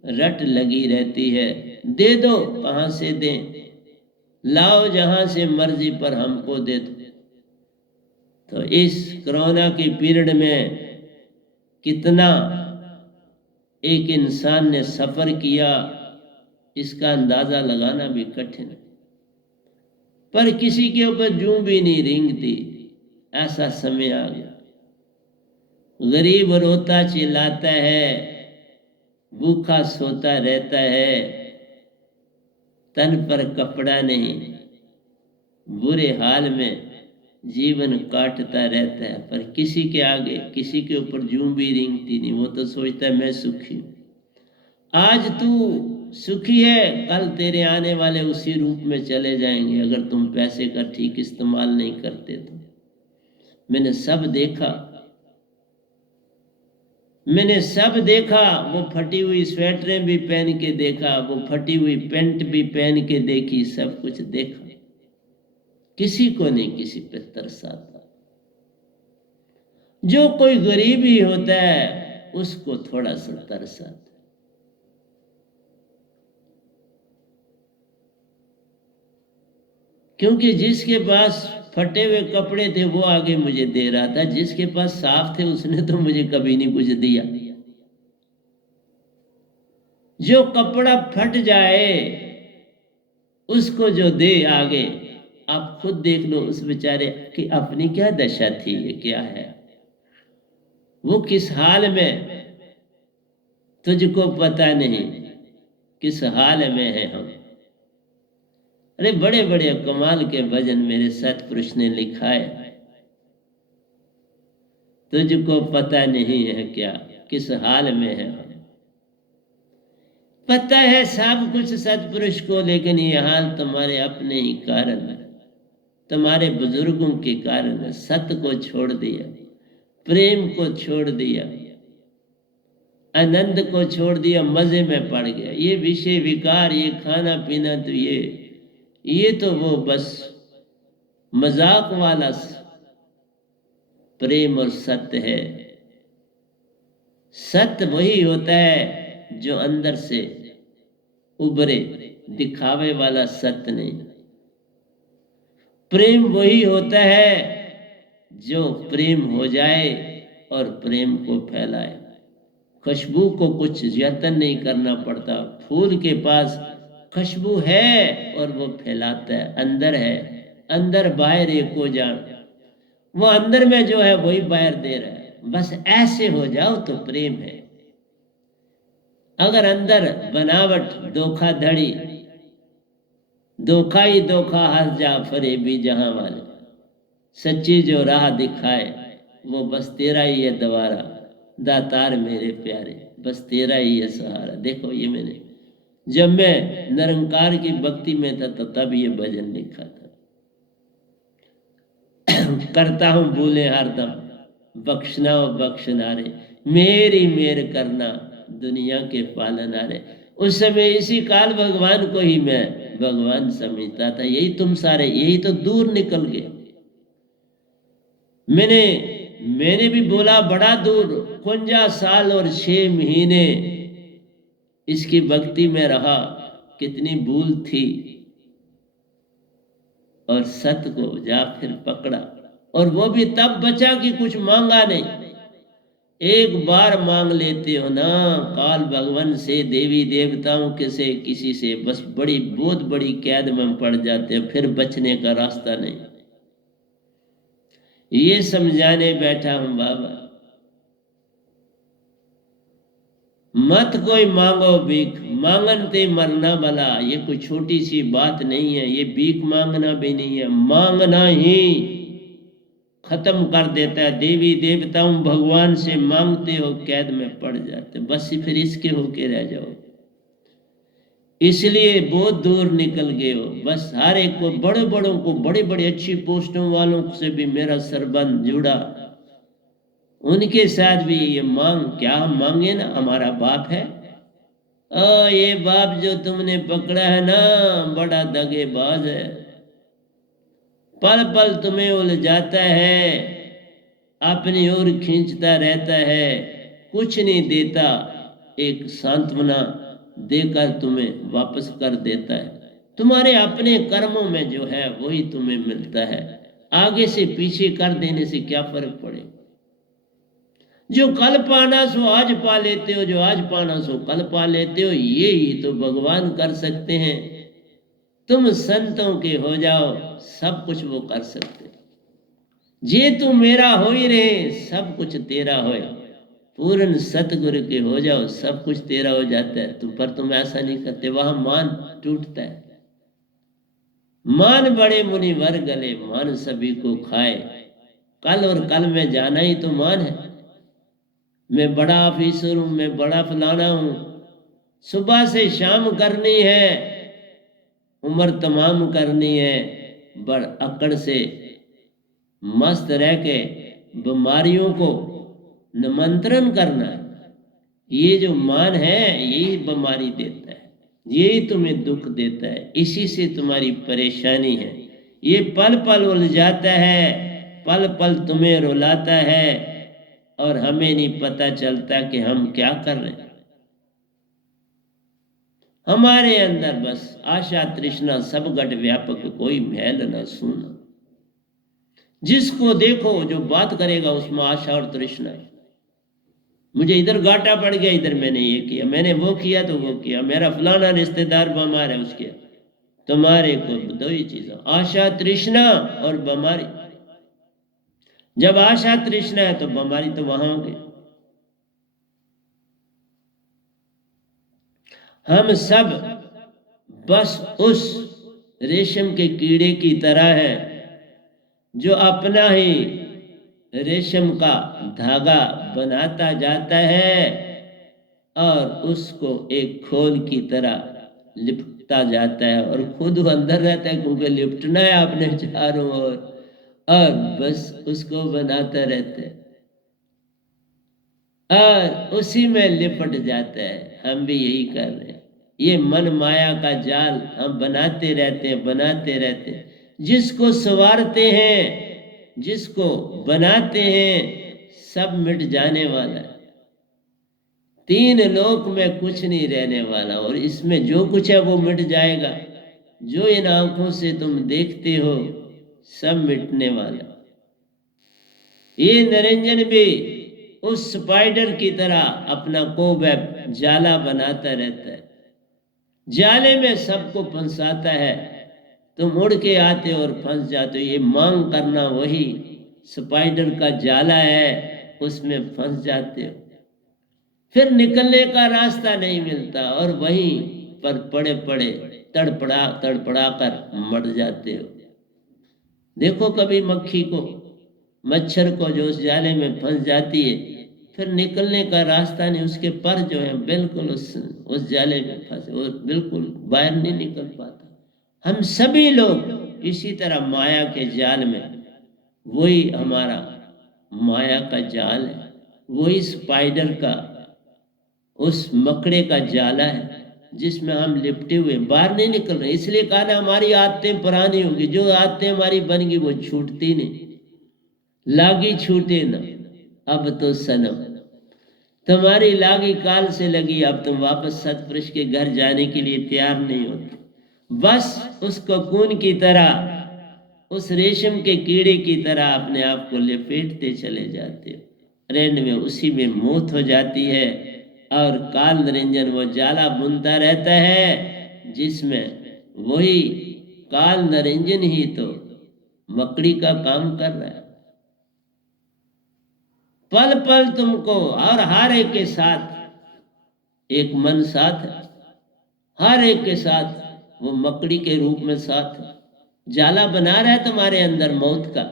रट लगी रहती है। दे दो, कहाँ से दें, लाओ जहां से मर्जी पर हमको दे दो। तो इस कोरोना की पीरियड में कितना एक इंसान ने सफर किया, इसका अंदाजा लगाना भी कठिन है। पर किसी के ऊपर जूं भी नहीं रेंगती, ऐसा समय आ गया। गरीब रोता चिल्लाता है, भूखा सोता रहता है, तन पर कपड़ा नहीं, बुरे हाल में जीवन काटता रहता है। पर किसी के आगे, किसी के ऊपर जूं भी रेंगती नहीं। वो तो सोचता है मैं सुखी हूं। आज तू सुखी है, कल तेरे आने वाले उसी रूप में चले जाएंगे अगर तुम पैसे का ठीक इस्तेमाल नहीं करते तो। मैंने सब देखा, मैंने सब देखा। वो फटी हुई स्वेटरें भी पहन के देखा, वो फटी हुई पेंट भी पहन के देखी, सब कुछ देखा। किसी को नहीं किसी पे तरस आता। जो कोई गरीब ही होता है उसको थोड़ा सा तरस आता है। क्योंकि जिसके पास फटे हुए कपड़े थे वो आगे मुझे दे रहा था, जिसके पास साफ थे उसने तो मुझे कभी नहीं कुछ दिया। जो कपड़ा फट जाए उसको जो दे आगे, आप खुद देख लो उस बेचारे की अपनी क्या दशा थी, ये क्या है, वो किस हाल में, तुझको पता नहीं किस हाल में है हम। अरे बड़े बड़े कमाल के भजन मेरे सतपुरुष ने लिखा है। तुझको पता नहीं है क्या किस हाल में है हम। पता है सब कुछ सतपुरुष को, लेकिन ये हाल तुम्हारे अपने ही कारण है, तुम्हारे बुजुर्गों के कारण है। सत्य को छोड़ दिया, प्रेम को छोड़ दिया, आनंद को छोड़ दिया, मजे में पड़ गया। ये विषय विकार, ये खाना पीना, तो ये तो वो बस मजाक वाला प्रेम और सत्य है। सत्य वही होता है जो अंदर से उभरे, दिखावे वाला सत्य नहीं। प्रेम वही होता है जो प्रेम हो जाए और प्रेम को फैलाए। खुशबू को कुछ यत्न नहीं करना पड़ता, फूल के पास खुशबू है और वो फैलाता है, अंदर है, अंदर बाहर एक हो जाए, वो अंदर में जो है वही बाहर दे रहा है। बस ऐसे हो जाओ तो प्रेम है। अगर अंदर बनावट, धोखाधड़ी, धोखा ही धोखा हर जा फरेबी जहां वाले, सच्ची जो राह दिखाए वो बस तेरा ही है द्वारा, दातार मेरे प्यारे, बस तेरा ही है सहारा। देखो ये मैंने जब मैं निरंकार की भक्ति में था तो तब ये भजन लिखा था। करता हूं भूले हरदम, बख्शना और बख्शना रे, मेरी मेर करना दुनिया के पालनारे। उस समय इसी काल भगवान को ही मैं भगवान समझता था। यही तुम सारे, यही तो दूर निकल गए। मैंने भी बोला बड़ा दूर, 51 साल और 6 महीने इसकी भक्ति में रहा, कितनी भूल थी, और सत को जा फिर पकड़ा, और वो भी तब बचा कि कुछ मांगा नहीं। एक बार मांग लेते हो ना काल भगवान से, देवी देवताओं के से, किसी से, बस बड़ी बहुत बड़ी कैद में पड़ जाते हो, फिर बचने का रास्ता नहीं। ये समझाने बैठा हूं बाबा, मत कोई मांगो भीख, मांगनते मरना भला। ये कोई छोटी सी बात नहीं है, ये भीख मांगना भी नहीं है, मांगना ही खत्म कर देता है। देवी देवताओं भगवान से मांगते हो कैद में पड़ जाते, बस फिर इसके होके रह जाओ। इसलिए बहुत दूर निकल गए हो। बस हर एक को, बड़े बड़ों को, बड़ी बड़ी अच्छी पोस्टों वालों से भी मेरा सरबंध जुड़ा, उनके साथ भी ये मांग, क्या हम मांगे ना, हमारा बाप है। ये बाप जो तुमने पकड़ा है ना बड़ा दगेबाज है, पल पल तुम्हें उलझाता है, अपनी ओर खींचता रहता है, कुछ नहीं देता, एक सांत्वना देकर तुम्हें वापस कर देता है। तुम्हारे अपने कर्मों में जो है वही तुम्हें मिलता है, आगे से पीछे कर देने से क्या फर्क पड़े। जो कल पाना सो आज पा लेते हो, जो आज पाना सो कल पा लेते हो, ये ही तो भगवान कर सकते हैं। तुम संतों के हो जाओ, सब कुछ वो कर सकते। जे तू मेरा हो ही रहे, सब कुछ तेरा हो। पूर्ण सतगुरु के हो जाओ, सब कुछ तेरा हो जाता है। तुम ऐसा नहीं करते, वहां मान टूटता है। मान बड़े मुनिवर गले, मान सभी को खाए। कल और कल में जाना ही तो मान है। मैं बड़ा ऑफिसर हूं, मैं बड़ा फलाना हूं, सुबह से शाम करनी है, उम्र तमाम करनी है, बड़ अकड़ से मस्त रह के बीमारियों को निमंत्रण करना है। ये जो मान है यही बीमारी देता है, यही तुम्हें दुख देता है, इसी से तुम्हारी परेशानी है। ये पल पल उलझाता है, पल पल तुम्हें रुलाता है, और हमें नहीं पता चलता कि हम क्या कर रहे हैं। हमारे अंदर बस आशा तृष्णा सब गढ़ व्यापक, कोई महल न सूना। जिसको देखो जो बात करेगा उसमें आशा और तृष्णा। मुझे इधर घाटा पड़ गया, इधर मैंने ये किया, मैंने वो किया तो वो किया, मेरा फलाना रिश्तेदार बीमार है उसके। तुम्हारे को दो ही चीजें, आशा तृष्णा और बीमारी। जब आशा तृष्णा है तो बीमारी तो वहां होगी। हम सब बस उस रेशम के कीड़े की तरह है जो अपना ही रेशम का धागा बनाता जाता है और उसको एक खोल की तरह लिपटता जाता है, और खुद वो अंदर रहता है क्योंकि लिपटना है अपने चारों ओर, और बस उसको बनाता रहता है और उसी में लिपट जाता है। हम भी यही कर रहे हैं। ये मन माया का जाल हम बनाते रहते हैं, बनाते रहते हैं। जिसको संवारते हैं, जिसको बनाते हैं, सब मिट जाने वाला है। 3 लोक में कुछ नहीं रहने वाला, और इसमें जो कुछ है वो मिट जाएगा। जो इन आंखों से तुम देखते हो सब मिटने वाला। ये निरंजन भी उस स्पाइडर की तरह अपना कोवेब जाला बनाता रहता है, जाले में सबको फंसाता है। तुम उड़ के आते हो और फंस जाते हो। ये मांग करना वही स्पाइडर का जाला है, उसमें फंस जाते हो। फिर निकलने का रास्ता नहीं मिलता और वहीं पर पड़े पड़े तड़पड़ा तड़पड़ा कर मर जाते हो। देखो कभी मक्खी को, मच्छर को जो उस जाले में फंस जाती है, फिर निकलने का रास्ता नहीं, उसके पर जो है बिल्कुल उस जाले में फंसे, वो बिल्कुल बाहर नहीं निकल पाता। हम सभी लोग इसी तरह माया के जाल में, वही हमारा माया का जाल है, वही स्पाइडर का, उस मकड़े का जाला है जिसमें हम लिपटे हुए बाहर नहीं निकल रहे। इसलिए कहा ना हमारी आदतें पुरानी होगी, जो आदतें हमारी बन गई वो छूटती नहीं, लागी छूटे ना अब तो सनम, तुम्हारी लागी काल से लगी, अब तुम वापस सतपुरुष के घर जाने के लिए तैयार नहीं होते। बस उस कोकून की तरह, उस रेशम के कीड़े की तरह अपने आप को लपेटते चले जाते हो। एंड में उसी में मौत हो जाती है और काल निरंजन वो जाला बुनता रहता है जिसमें वही काल निरंजन ही तो मकड़ी का काम कर रहा है। पल पल तुमको और हर एक के साथ एक मन साथ है, हर एक के साथ वो मकड़ी के रूप में साथ है, जाला बना रहा है तुम्हारे अंदर मौत का,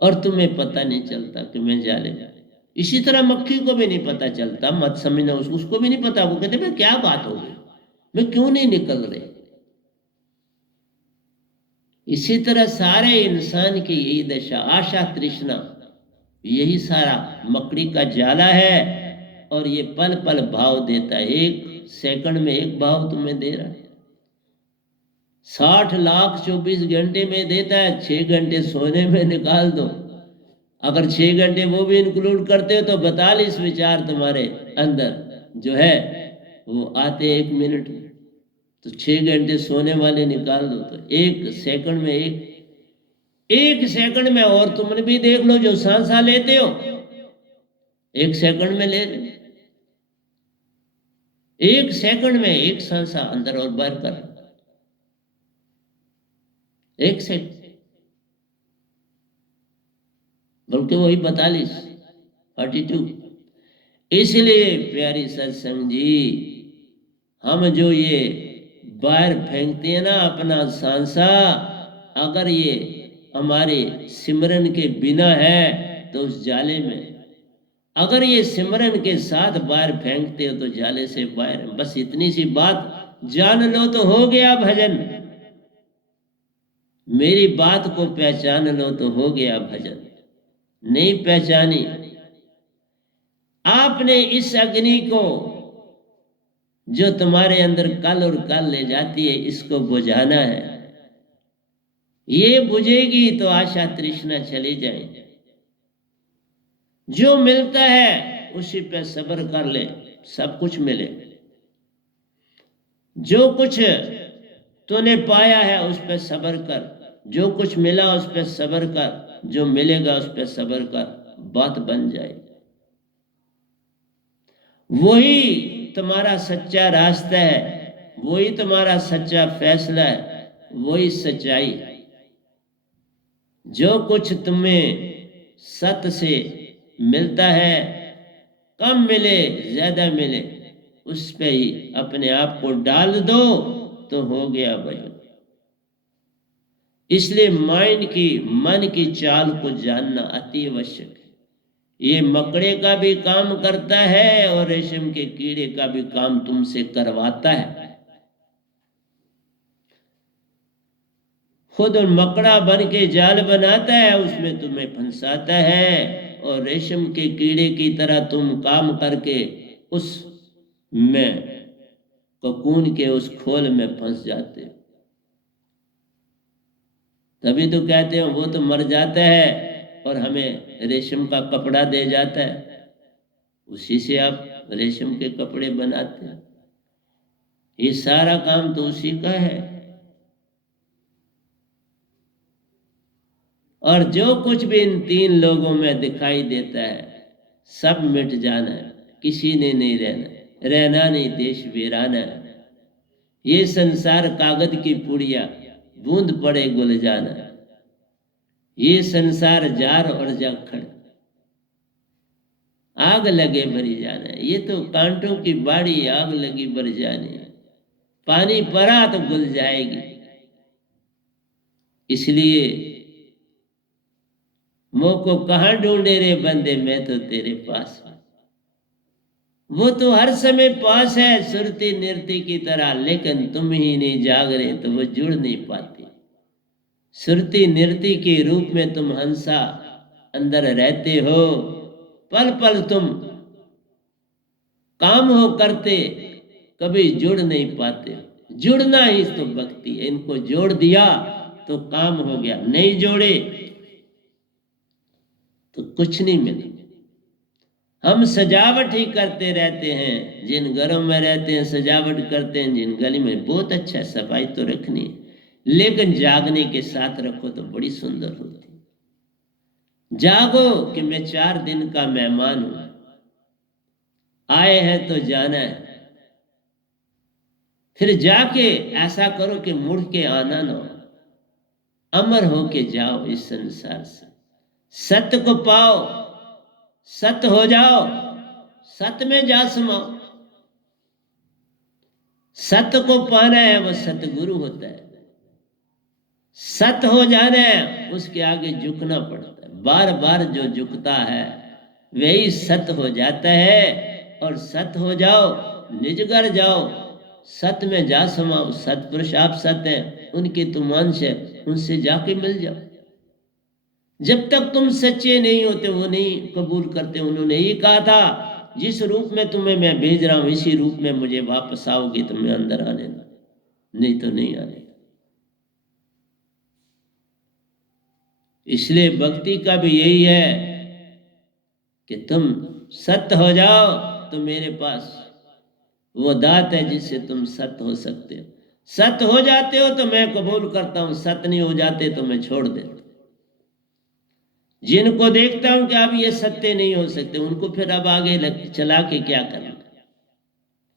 और तुम्हें पता नहीं चलता कि मैं जाले में। इसी तरह मक्खी को भी नहीं पता चलता, मत समझना, उसको भी नहीं पता, वो कहते मैं क्या बात हो गई, मैं क्यों नहीं निकल रही। इसी तरह सारे इंसान की यही दशा, आशा तृष्णा, यही सारा मकड़ी का जाला है। और ये पल पल भाव देता है, एक सेकंड में एक भाव तुम्हें दे रहा है, 60 लाख 24 घंटे में देता है, 6 घंटे सोने में निकाल दो, अगर 6 घंटे वो भी इंक्लूड करते हो तो 42 विचार तुम्हारे अंदर जो है वो आते 1 मिनट में, तो 6 घंटे सोने वाले निकाल दो तो 1 सेकंड में एक सेकंड में, और तुमने भी देख लो जो सांसा लेते हो 1 सेकंड में ले रहे, 1 सेकंड में 1 सांसा अंदर और बाहर कर, 1 सेकंड, बल्कि वही 42। इसलिए प्यारी सत्संग जी, हम जो ये बाहर फेंकते हैं ना अपना सांसा, अगर ये हमारे सिमरन के बिना है तो उस जाले में, अगर ये सिमरन के साथ बाहर फेंकते हो तो जाले से बाहर। बस इतनी सी बात जान लो तो हो गया भजन, मेरी बात को पहचान लो तो हो गया भजन। नहीं पहचानी आपने इस अग्नि को जो तुम्हारे अंदर कल और कल ले जाती है, इसको बुझाना है। ये बुझेगी तो आशा तृष्णा चली जाएगी। जो मिलता है उसी पे सब्र कर ले, सब कुछ मिले। जो कुछ तूने पाया है उस पे सब्र कर, जो कुछ मिला उस पे सब्र कर, जो मिलेगा उस पे सब्र कर, बात बन जाए। वही तुम्हारा सच्चा रास्ता है, वही तुम्हारा सच्चा फैसला है, वही सच्चाई। जो कुछ तुम्हें सत्य से मिलता है, कम मिले ज्यादा मिले, उस पे ही अपने आप को डाल दो तो हो गया भजन। इसलिए माइंड की, मन की चाल को जानना अति आवश्यक है। ये मकड़े का भी काम करता है और रेशम के कीड़े का भी काम तुमसे करवाता है। खुद मकड़ा बन के जाल बनाता है, उसमें तुम्हें फंसाता है, और रेशम के कीड़े की तरह तुम काम करके उस में कोकून के उस खोल में फंस जाते हो। तभी तो कहते हैं वो तो मर जाता है और हमें रेशम का कपड़ा दे जाता है, उसी से आप रेशम के कपड़े बनाते हैं। ये सारा काम तो उसी का है। और जो कुछ भी इन 3 लोगों में दिखाई देता है सब मिट जाना है, किसी ने नहीं रहना, रहना नहीं देश वीराना। ये संसार कागज की पुड़िया, बूंद पड़े गुल जाना। ये संसार जार और जाखड़, आग लगे भरी जाना है। ये तो कांटों की बाड़ी, आग लगी भर जानी है, पानी पड़ा तो घुल जाएगी। इसलिए मोह को कहाँ ढूंढे रे बंदे, मैं तो तेरे पास हूं। वो तो हर समय पास है सुरती निर्ती की तरह, लेकिन तुम ही नहीं जाग रहे तो वो जुड़ नहीं पाती। सुरती निर्ती के रूप में तुम हंसा अंदर रहते हो, पल पल तुम काम हो करते, कभी जुड़ नहीं पाते। जुड़ना ही तो भक्ति है। इनको जोड़ दिया तो काम हो गया, नहीं जोड़े तो कुछ नहीं मिला। हम सजावट ही करते रहते हैं, जिन घरों में रहते हैं सजावट करते हैं, जिन गली में बहुत अच्छा सफाई तो रखनी है, लेकिन जागने के साथ रखो तो बड़ी सुंदर होती। जागो कि मैं 4 दिन का मेहमान हूं, आए हैं तो जाना है। फिर जाके ऐसा करो कि मुड़ के आना ना हो, अमर होके जाओ इस संसार से। सत्य को पाओ, सत्य हो जाओ, सत्य में जा समाओ। सत्य को पाना है वो सतगुरु होता है। सत्य हो जाना है उसके आगे झुकना पड़ता है। बार बार जो झुकता है वही सत्य हो जाता है। और सत्य हो जाओ, निज घर जाओ, सत्य में जा समाओ। सतपुरुष आप सत्य हैं, उनके तुम अंश है, उनसे जाके मिल जाओ। जब तक तुम सच्चे नहीं होते वो नहीं कबूल करते। उन्होंने ये कहा था, जिस रूप में तुम्हें मैं भेज रहा हूं इसी रूप में मुझे वापस आओगे तो मैं अंदर आने ना, नहीं तो नहीं आने। इसलिए भक्ति का भी यही है कि तुम सत्य हो जाओ तो मेरे पास वो दात है जिससे तुम सत्य हो सकते हो। सत्य हो जाते हो तो मैं कबूल करता हूं, सत्य नहीं हो जाते तो मैं छोड़ देता हूं। जिनको देखता हूं कि अब ये सत्य नहीं हो सकते, उनको फिर अब आगे चला के क्या करना,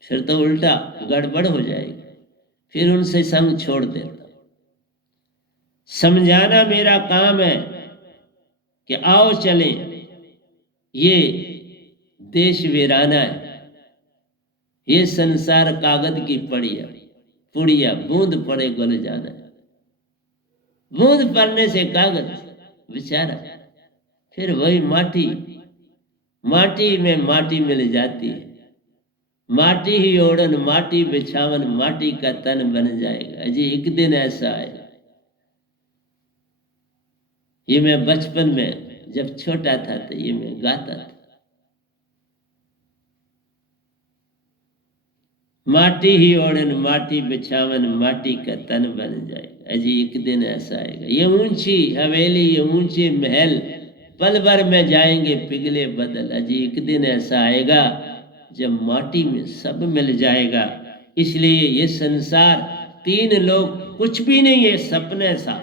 फिर तो उल्टा गड़बड़ हो जाएगी। फिर उनसे संग छोड़ देता। समझाना मेरा काम है कि आओ चले, ये देश वीराना है, ये संसार कागज की पड़िया पुड़िया, बूंद पड़े गल जाना है। बूंद पड़ने से कागज बेचारा, फिर वही माटी, माटी में माटी मिल जाती है। माटी ही ओढ़न माटी बिछावन, माटी का तन बन जाएगा। अजी एक दिन ऐसा आएगा। ये मैं बचपन में जब छोटा था तो ये मैं गाता था। माटी ही ओढ़न माटी बिछावन, माटी का तन बन जाएगा। अजी एक दिन ऐसा आएगा। ये ऊंची हवेली, ये ऊंचे महल पल भर में जाएंगे पिघले बदल। अजी एक दिन ऐसा आएगा जब माटी में सब मिल जाएगा। इसलिए ये संसार 3 लोग कुछ भी नहीं है, सपने सा।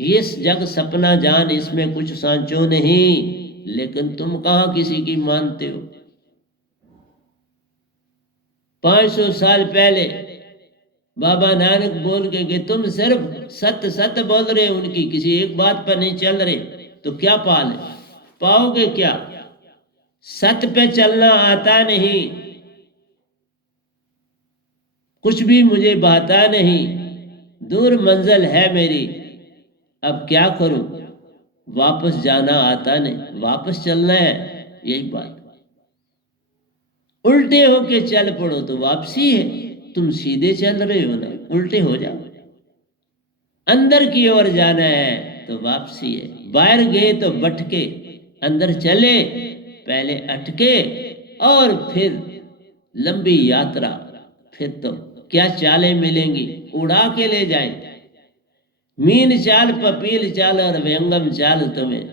ये जग सपना जान, इसमें कुछ सांचो नहीं। लेकिन तुम कहां किसी की मानते हो। 500 साल पहले बाबा नानक बोल के कि तुम सिर्फ सत्य सत्य बोल रहे हो, उनकी किसी एक बात पर नहीं चल रहे तो क्या पाओगे क्या। सत्य पे चलना आता नहीं, कुछ भी मुझे भाता नहीं, दूर मंजिल है मेरी, अब क्या करूं, वापस जाना आता नहीं, वापस चलना है। यही बात, उल्टे होके चल पड़ो तो वापसी है। तुम सीधे चल रहे हो ना, उल्टे हो जाओ। अंदर की ओर जाना है तो वापसी है। बाहर गए तो भटके, अंदर चले पहले अटके, और फिर लंबी यात्रा। फिर तो क्या चालें मिलेंगी, उड़ा के ले जाए। मीन चाल पपील चाल और व्यंगम चाल तुम्हें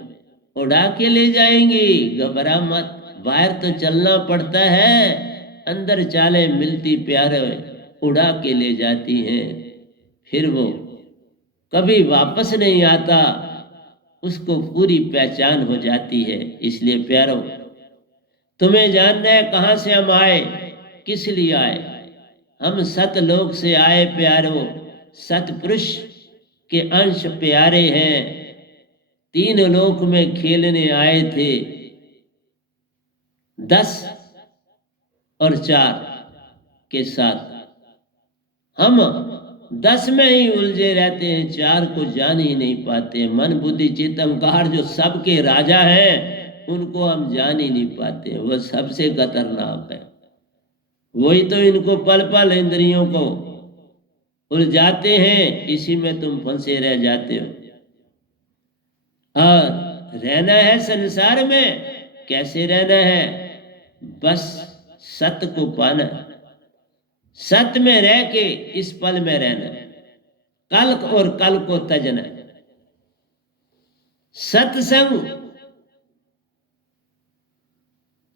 उड़ा के ले जाएंगी। घबरा मत, बाहर तो चलना पड़ता है, अंदर चालें मिलती प्यारे उड़ा के ले जाती हैं। फिर वो कभी वापस नहीं आता, उसको पूरी पहचान हो जाती है। इसलिए प्यारो, तुम्हें जानना है कहां से हम आए, किस लिए आए। हम सतलोक से आए प्यारो, सतपुरुष के अंश प्यारे हैं। 3 लोक में खेलने आए थे, 10 और 4 के साथ हम 10 में ही उलझे रहते हैं, 4 को जान ही नहीं पाते। मन बुद्धि चित्त अहंकार जो सबके राजा हैं उनको हम जान ही नहीं पाते। वह सबसे खतरनाक है। वही तो इनको पल पल इंद्रियों को उलझाते हैं, इसी में तुम फंसे रह जाते हो। और रहना है संसार में, कैसे रहना है? बस सत्य को पाना, सत्य में रह के इस पल में रहना, कल और कल को तजना, सत्संग,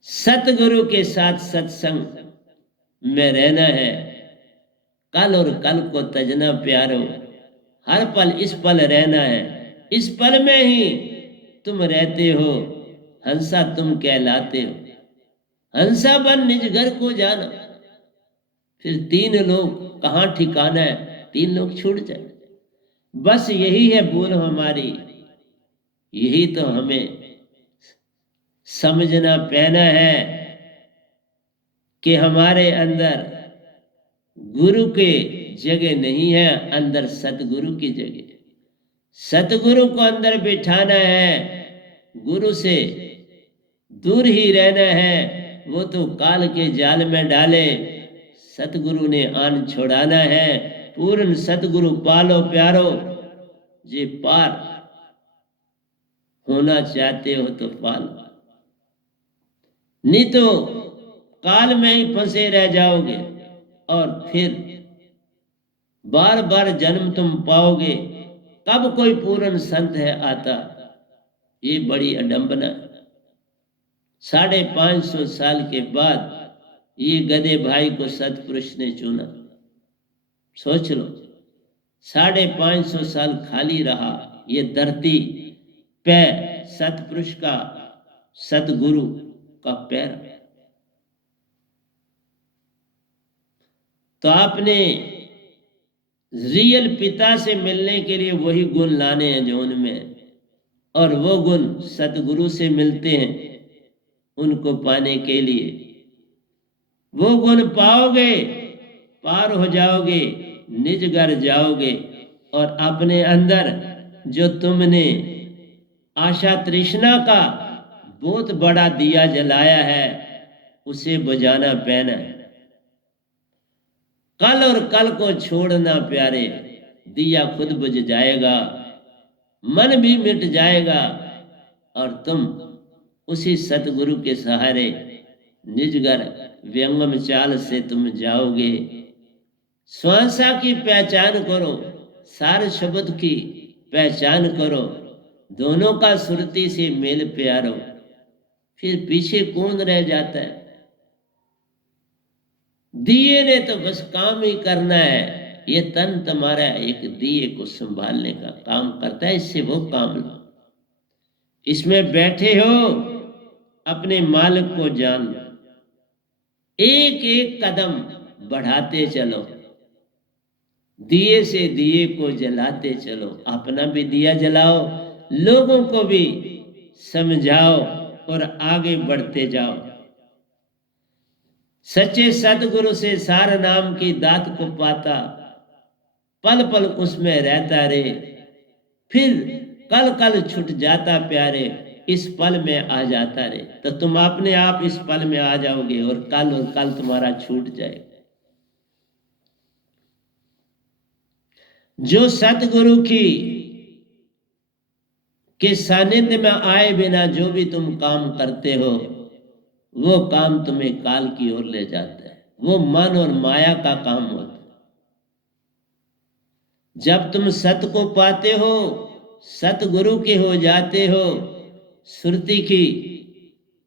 सतगुरु के साथ सत्संग में रहना है, कल और कल को तजना प्यारो। हर पल इस पल रहना है, इस पल में ही तुम रहते हो, हंसा तुम कहलाते हो। हंसा बन निज घर को जाना, फिर 3 लोग कहाँ ठिकाना है, 3 लोग छूट जाए। बस यही है भूल हमारी, यही तो हमें समझना पैना है कि हमारे अंदर गुरु के जगह नहीं है, अंदर सतगुरु की जगह। सतगुरु को अंदर बिठाना है, गुरु से दूर ही रहना है। वो तो काल के जाल में डाले, सतगुरु ने आन छोड़ाना है। पूर्ण सतगुरु पालो प्यारो, जे पार होना चाहते हो तो पालो, नहीं तो काल में ही फंसे रह जाओगे और फिर बार बार जन्म तुम पाओगे। कब कोई पूर्ण संत है आता? ये बड़ी अडंबना। 550 साल के बाद ये गधे भाई को सतपुरुष ने चुना। सोच लो, 550 साल खाली रहा ये धरती पे सतपुरुष का, सतगुरु का पैर। तो आपने रियल पिता से मिलने के लिए वही गुण लाने हैं जो उनमें, और वो गुण सतगुरु से मिलते हैं। उनको पाने के लिए वो गुण पाओगे, पार हो जाओगे, निज घर जाओगे, और अपने अंदर जो तुमने आशा तृष्णा का बहुत बड़ा दिया जलाया है उसे बुझाना पैना है। कल और कल को छोड़ना प्यारे, दिया खुद बुझ जाएगा, मन भी मिट जाएगा, और तुम उसी सतगुरु के सहारे निज घर व्यंगम चाल से तुम जाओगे। स्वांसा की पहचान करो, सार शब्द की पहचान करो, दोनों का सुरती से मेल प्यारो, फिर पीछे कौन रह जाता है? दिए ने तो बस काम ही करना है। ये तन तुम्हारा एक दिए को संभालने का काम करता है, इससे वो काम लो। इसमें बैठे हो, अपने मालिक को जान लो, एक एक कदम बढ़ाते चलो, दिए से दिए को जलाते चलो। अपना भी दिया जलाओ, लोगों को भी समझाओ और आगे बढ़ते जाओ। सच्चे सतगुरु से सार नाम की दात को पाता, पल पल उसमें रहता रे, फिर कल कल छूट जाता प्यारे, इस पल में आ जाता रे। तो तुम अपने आप इस पल में आ जाओगे और कल तुम्हारा छूट जाएगा। जो सतगुरु की के सानिध्य में आए बिना जो भी तुम काम करते हो, वो काम तुम्हें काल की ओर ले जाता है। वो मन और माया का काम होता है। जब तुम सत्य को पाते हो, सतगुरु के हो जाते हो, सुरती की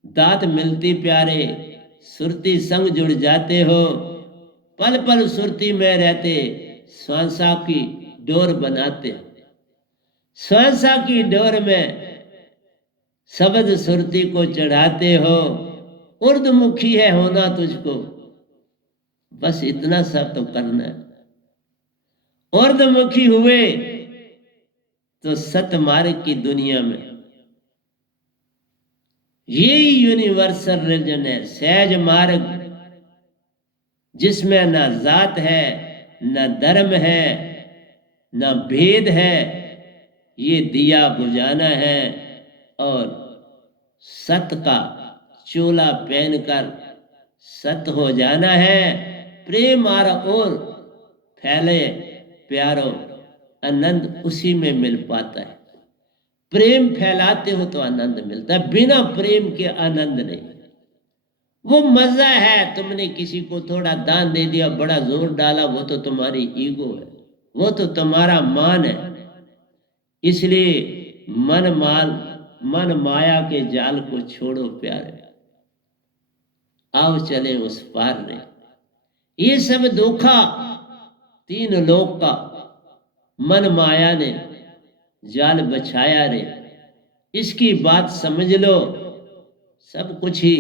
दात मिलती प्यारे, सुरती संग जुड़ जाते हो, पल पल सुरती में रहते, श्वासा की डोर बनाते हो। श्वासा की डोर में शब्द सुरती को चढ़ाते हो। उर्दमुखी है होना तुझको, बस इतना सा तो करना है। उर्दमुखी हुए तो सत मार्ग की दुनिया में यही यूनिवर्सल रिलीजन है, सहज मार्ग, जिसमें ना जात है, ना धर्म है, ना भेद है। ये दिया बुझाना है और सत का चोला पहनकर सत हो जाना है। प्रेम और फैले प्यारो, आनंद उसी में मिल पाता है। प्रेम फैलाते हो तो आनंद मिलता है, बिना प्रेम के आनंद नहीं। वो मजा है, तुमने किसी को थोड़ा दान दे दिया, बड़ा जोर डाला, वो तो तुम्हारी ईगो है, वो तो तुम्हारा मान है। इसलिए मन माया के जाल को छोड़ो प्यारे, आओ चले उस पार रे। ये सब धोखा तीन लोक का मन माया ने जाल बछाया रे। इसकी बात समझ लो, सब कुछ ही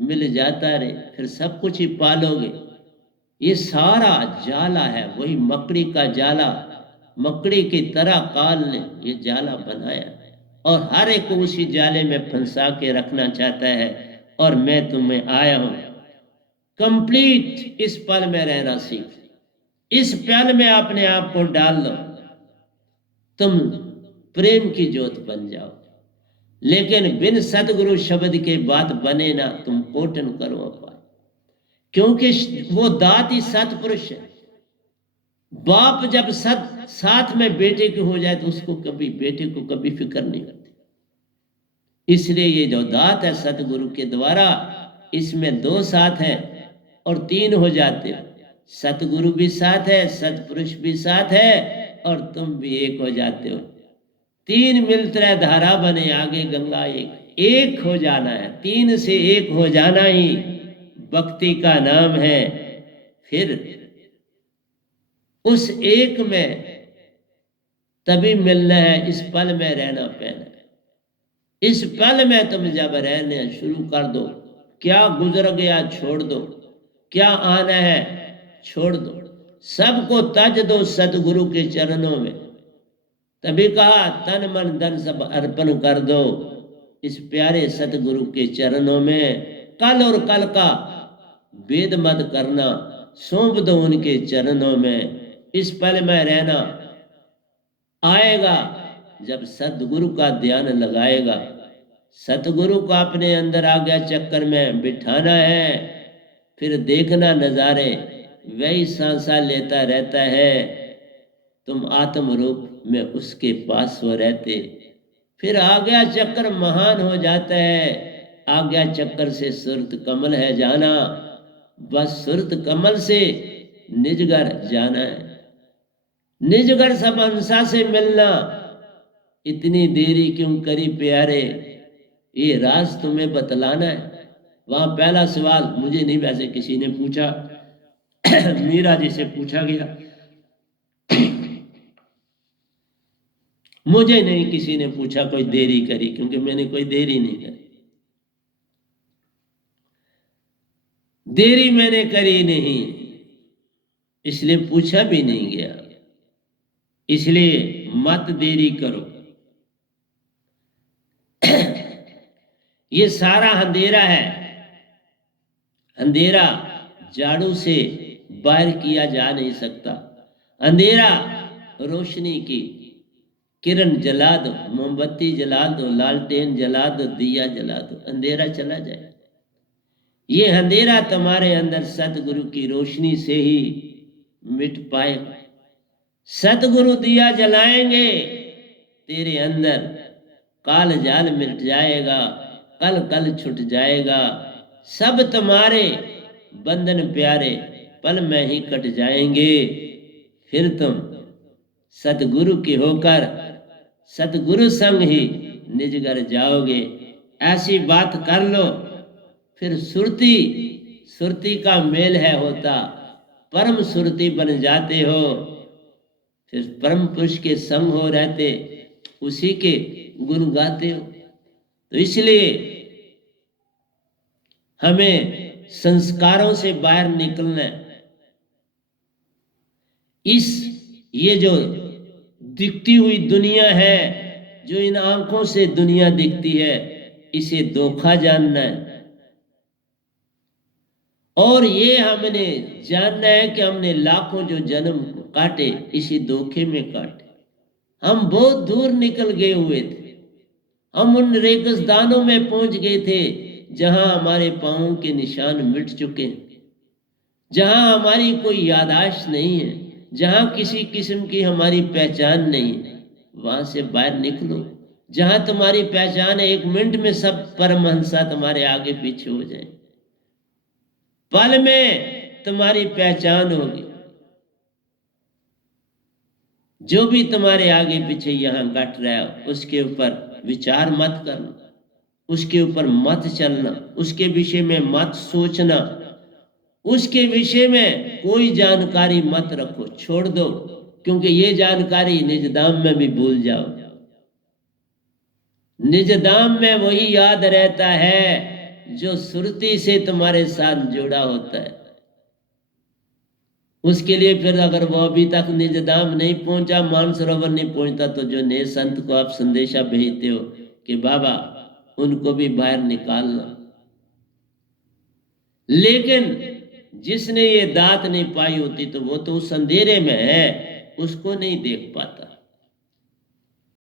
मिल जाता रे, फिर सब कुछ ही पालोगे। ये सारा जाला है, वही मकड़ी का जाला, मकड़ी की तरह काल ने ये जाला बनाया और हर एक को उसी जाले में फंसा के रखना चाहता है। और मैं तुम्हें आया हूं कंप्लीट इस पल में रहना सीख, इस पल में अपने आप को डाल लो, तुम प्रेम की ज्योत बन जाओ। लेकिन बिन सतगुरु शब्द के बात बने ना, तुम कोटन करो अपार, क्योंकि वो दात ही सतपुरुष है। बाप जब साथ में बेटे के हो जाए तो उसको कभी बेटे को कभी फिक्र नहीं होती। इसलिए ये जो दात है सतगुरु के द्वारा, इसमें दो साथ है और तीन हो जाते हो। सतगुरु भी साथ है, सतपुरुष भी साथ है और तुम भी एक हो जाते हो। तीन मिलते धारा बने आगे गंगा एक हो जाना है। तीन से एक हो जाना ही भक्ति का नाम है। फिर उस एक में तभी मिलना है, इस पल में रहना पैना। इस पल में तुम जब रहने शुरू कर दो, क्या गुजर गया छोड़ दो, क्या आना है छोड़ दो, सबको तज दो सतगुरु के चरणों में। तभी कहा तन मन धन सब अर्पण कर दो इस प्यारे सतगुरु के चरणों में। कल और कल का भेद मत करना, सौंप दो उनके चरणों में। इस पल में रहना आएगा जब सतगुरु का ध्यान लगाएगा। सतगुरु को अपने अंदर आज्ञा चक्कर में बिठाना है, फिर देखना नजारे, वही सांसा लेता रहता है। तुम आत्म रूप में उसके पास हो रहते, फिर आज्ञा चक्कर महान हो जाता है। आज्ञा चक्कर से सुरत कमल है जाना, बस सुरत कमल से निजगर जाना है। निजगर सब हंसा से मिलना, इतनी देरी क्यों करी प्यारे, ये राज तुम्हें बतलाना है। वहां पहला सवाल मुझे नहीं, वैसे किसी ने पूछा मीरा जी से पूछा गया मुझे नहीं किसी ने पूछा कोई देरी करी, क्योंकि मैंने कोई देरी नहीं करी। देरी मैंने करी नहीं, इसलिए पूछा भी नहीं गया। इसलिए मत देरी करो। ये सारा अंधेरा है, अंधेरा झाड़ू से बाहर किया जा नहीं सकता। अंधेरा रोशनी की किरण जला दो, मोमबत्ती जला दो, लालटेन जला दो, दिया जला दो, अंधेरा चला जाए। ये अंधेरा तुम्हारे अंदर सतगुरु की रोशनी से ही मिट पाएगा। सतगुरु दिया जलाएंगे, तेरे अंदर काल जाल मिट जाएगा, कल कल छुट जाएगा। सब तुम्हारे बंधन प्यारे पल में ही कट जाएंगे। फिर तुम सतगुरु के होकर सतगुरु संग ही निजगर जाओगे। ऐसी बात कर लो, फिर सुरती सुरती का मेल है होता, परम सुरती बन जाते हो। फिर परम पुरुष के संग हो रहते, उसी के गुण गाते हो। तो इसलिए हमें संस्कारों से बाहर निकलना है। ये जो दिखती हुई दुनिया है, जो इन आंखों से दुनिया दिखती है, इसे धोखा जानना है। और ये हमने जानना है कि हमने लाखों जो जन्म काटे इसी धोखे में काटे। हम बहुत दूर निकल गए हुए थे, हम उन रेगिस्तानों में पहुंच गए थे जहां हमारे पांवों के निशान मिट चुके हैं, जहां हमारी कोई याददाश्त नहीं है, जहां किसी किस्म की हमारी पहचान नहीं है। वहां से बाहर निकलो, जहां तुम्हारी पहचान है, 1 मिनट में सब परमहंसा तुम्हारे आगे पीछे हो जाए, पल में तुम्हारी पहचान होगी। जो भी तुम्हारे आगे पीछे यहां घट रहा है उसके ऊपर विचार मत करना, उसके ऊपर मत चलना, उसके विषय में मत सोचना, उसके विषय में कोई जानकारी मत रखो, छोड़ दो, क्योंकि ये जानकारी निजदाम में भी भूल जाओ। निजदाम में वही याद रहता है जो सुरती से तुम्हारे साथ जुड़ा होता है। उसके लिए फिर अगर वो अभी तक निजदाम नहीं पहुंचा, मानसरोवर नहीं पहुंचता, तो जो नए संत को आप संदेशा भेजते हो कि बाबा उनको भी बाहर निकालना, लेकिन जिसने ये दात नहीं पाई होती तो वो तो उस अंधेरे में है, उसको नहीं देख पाता।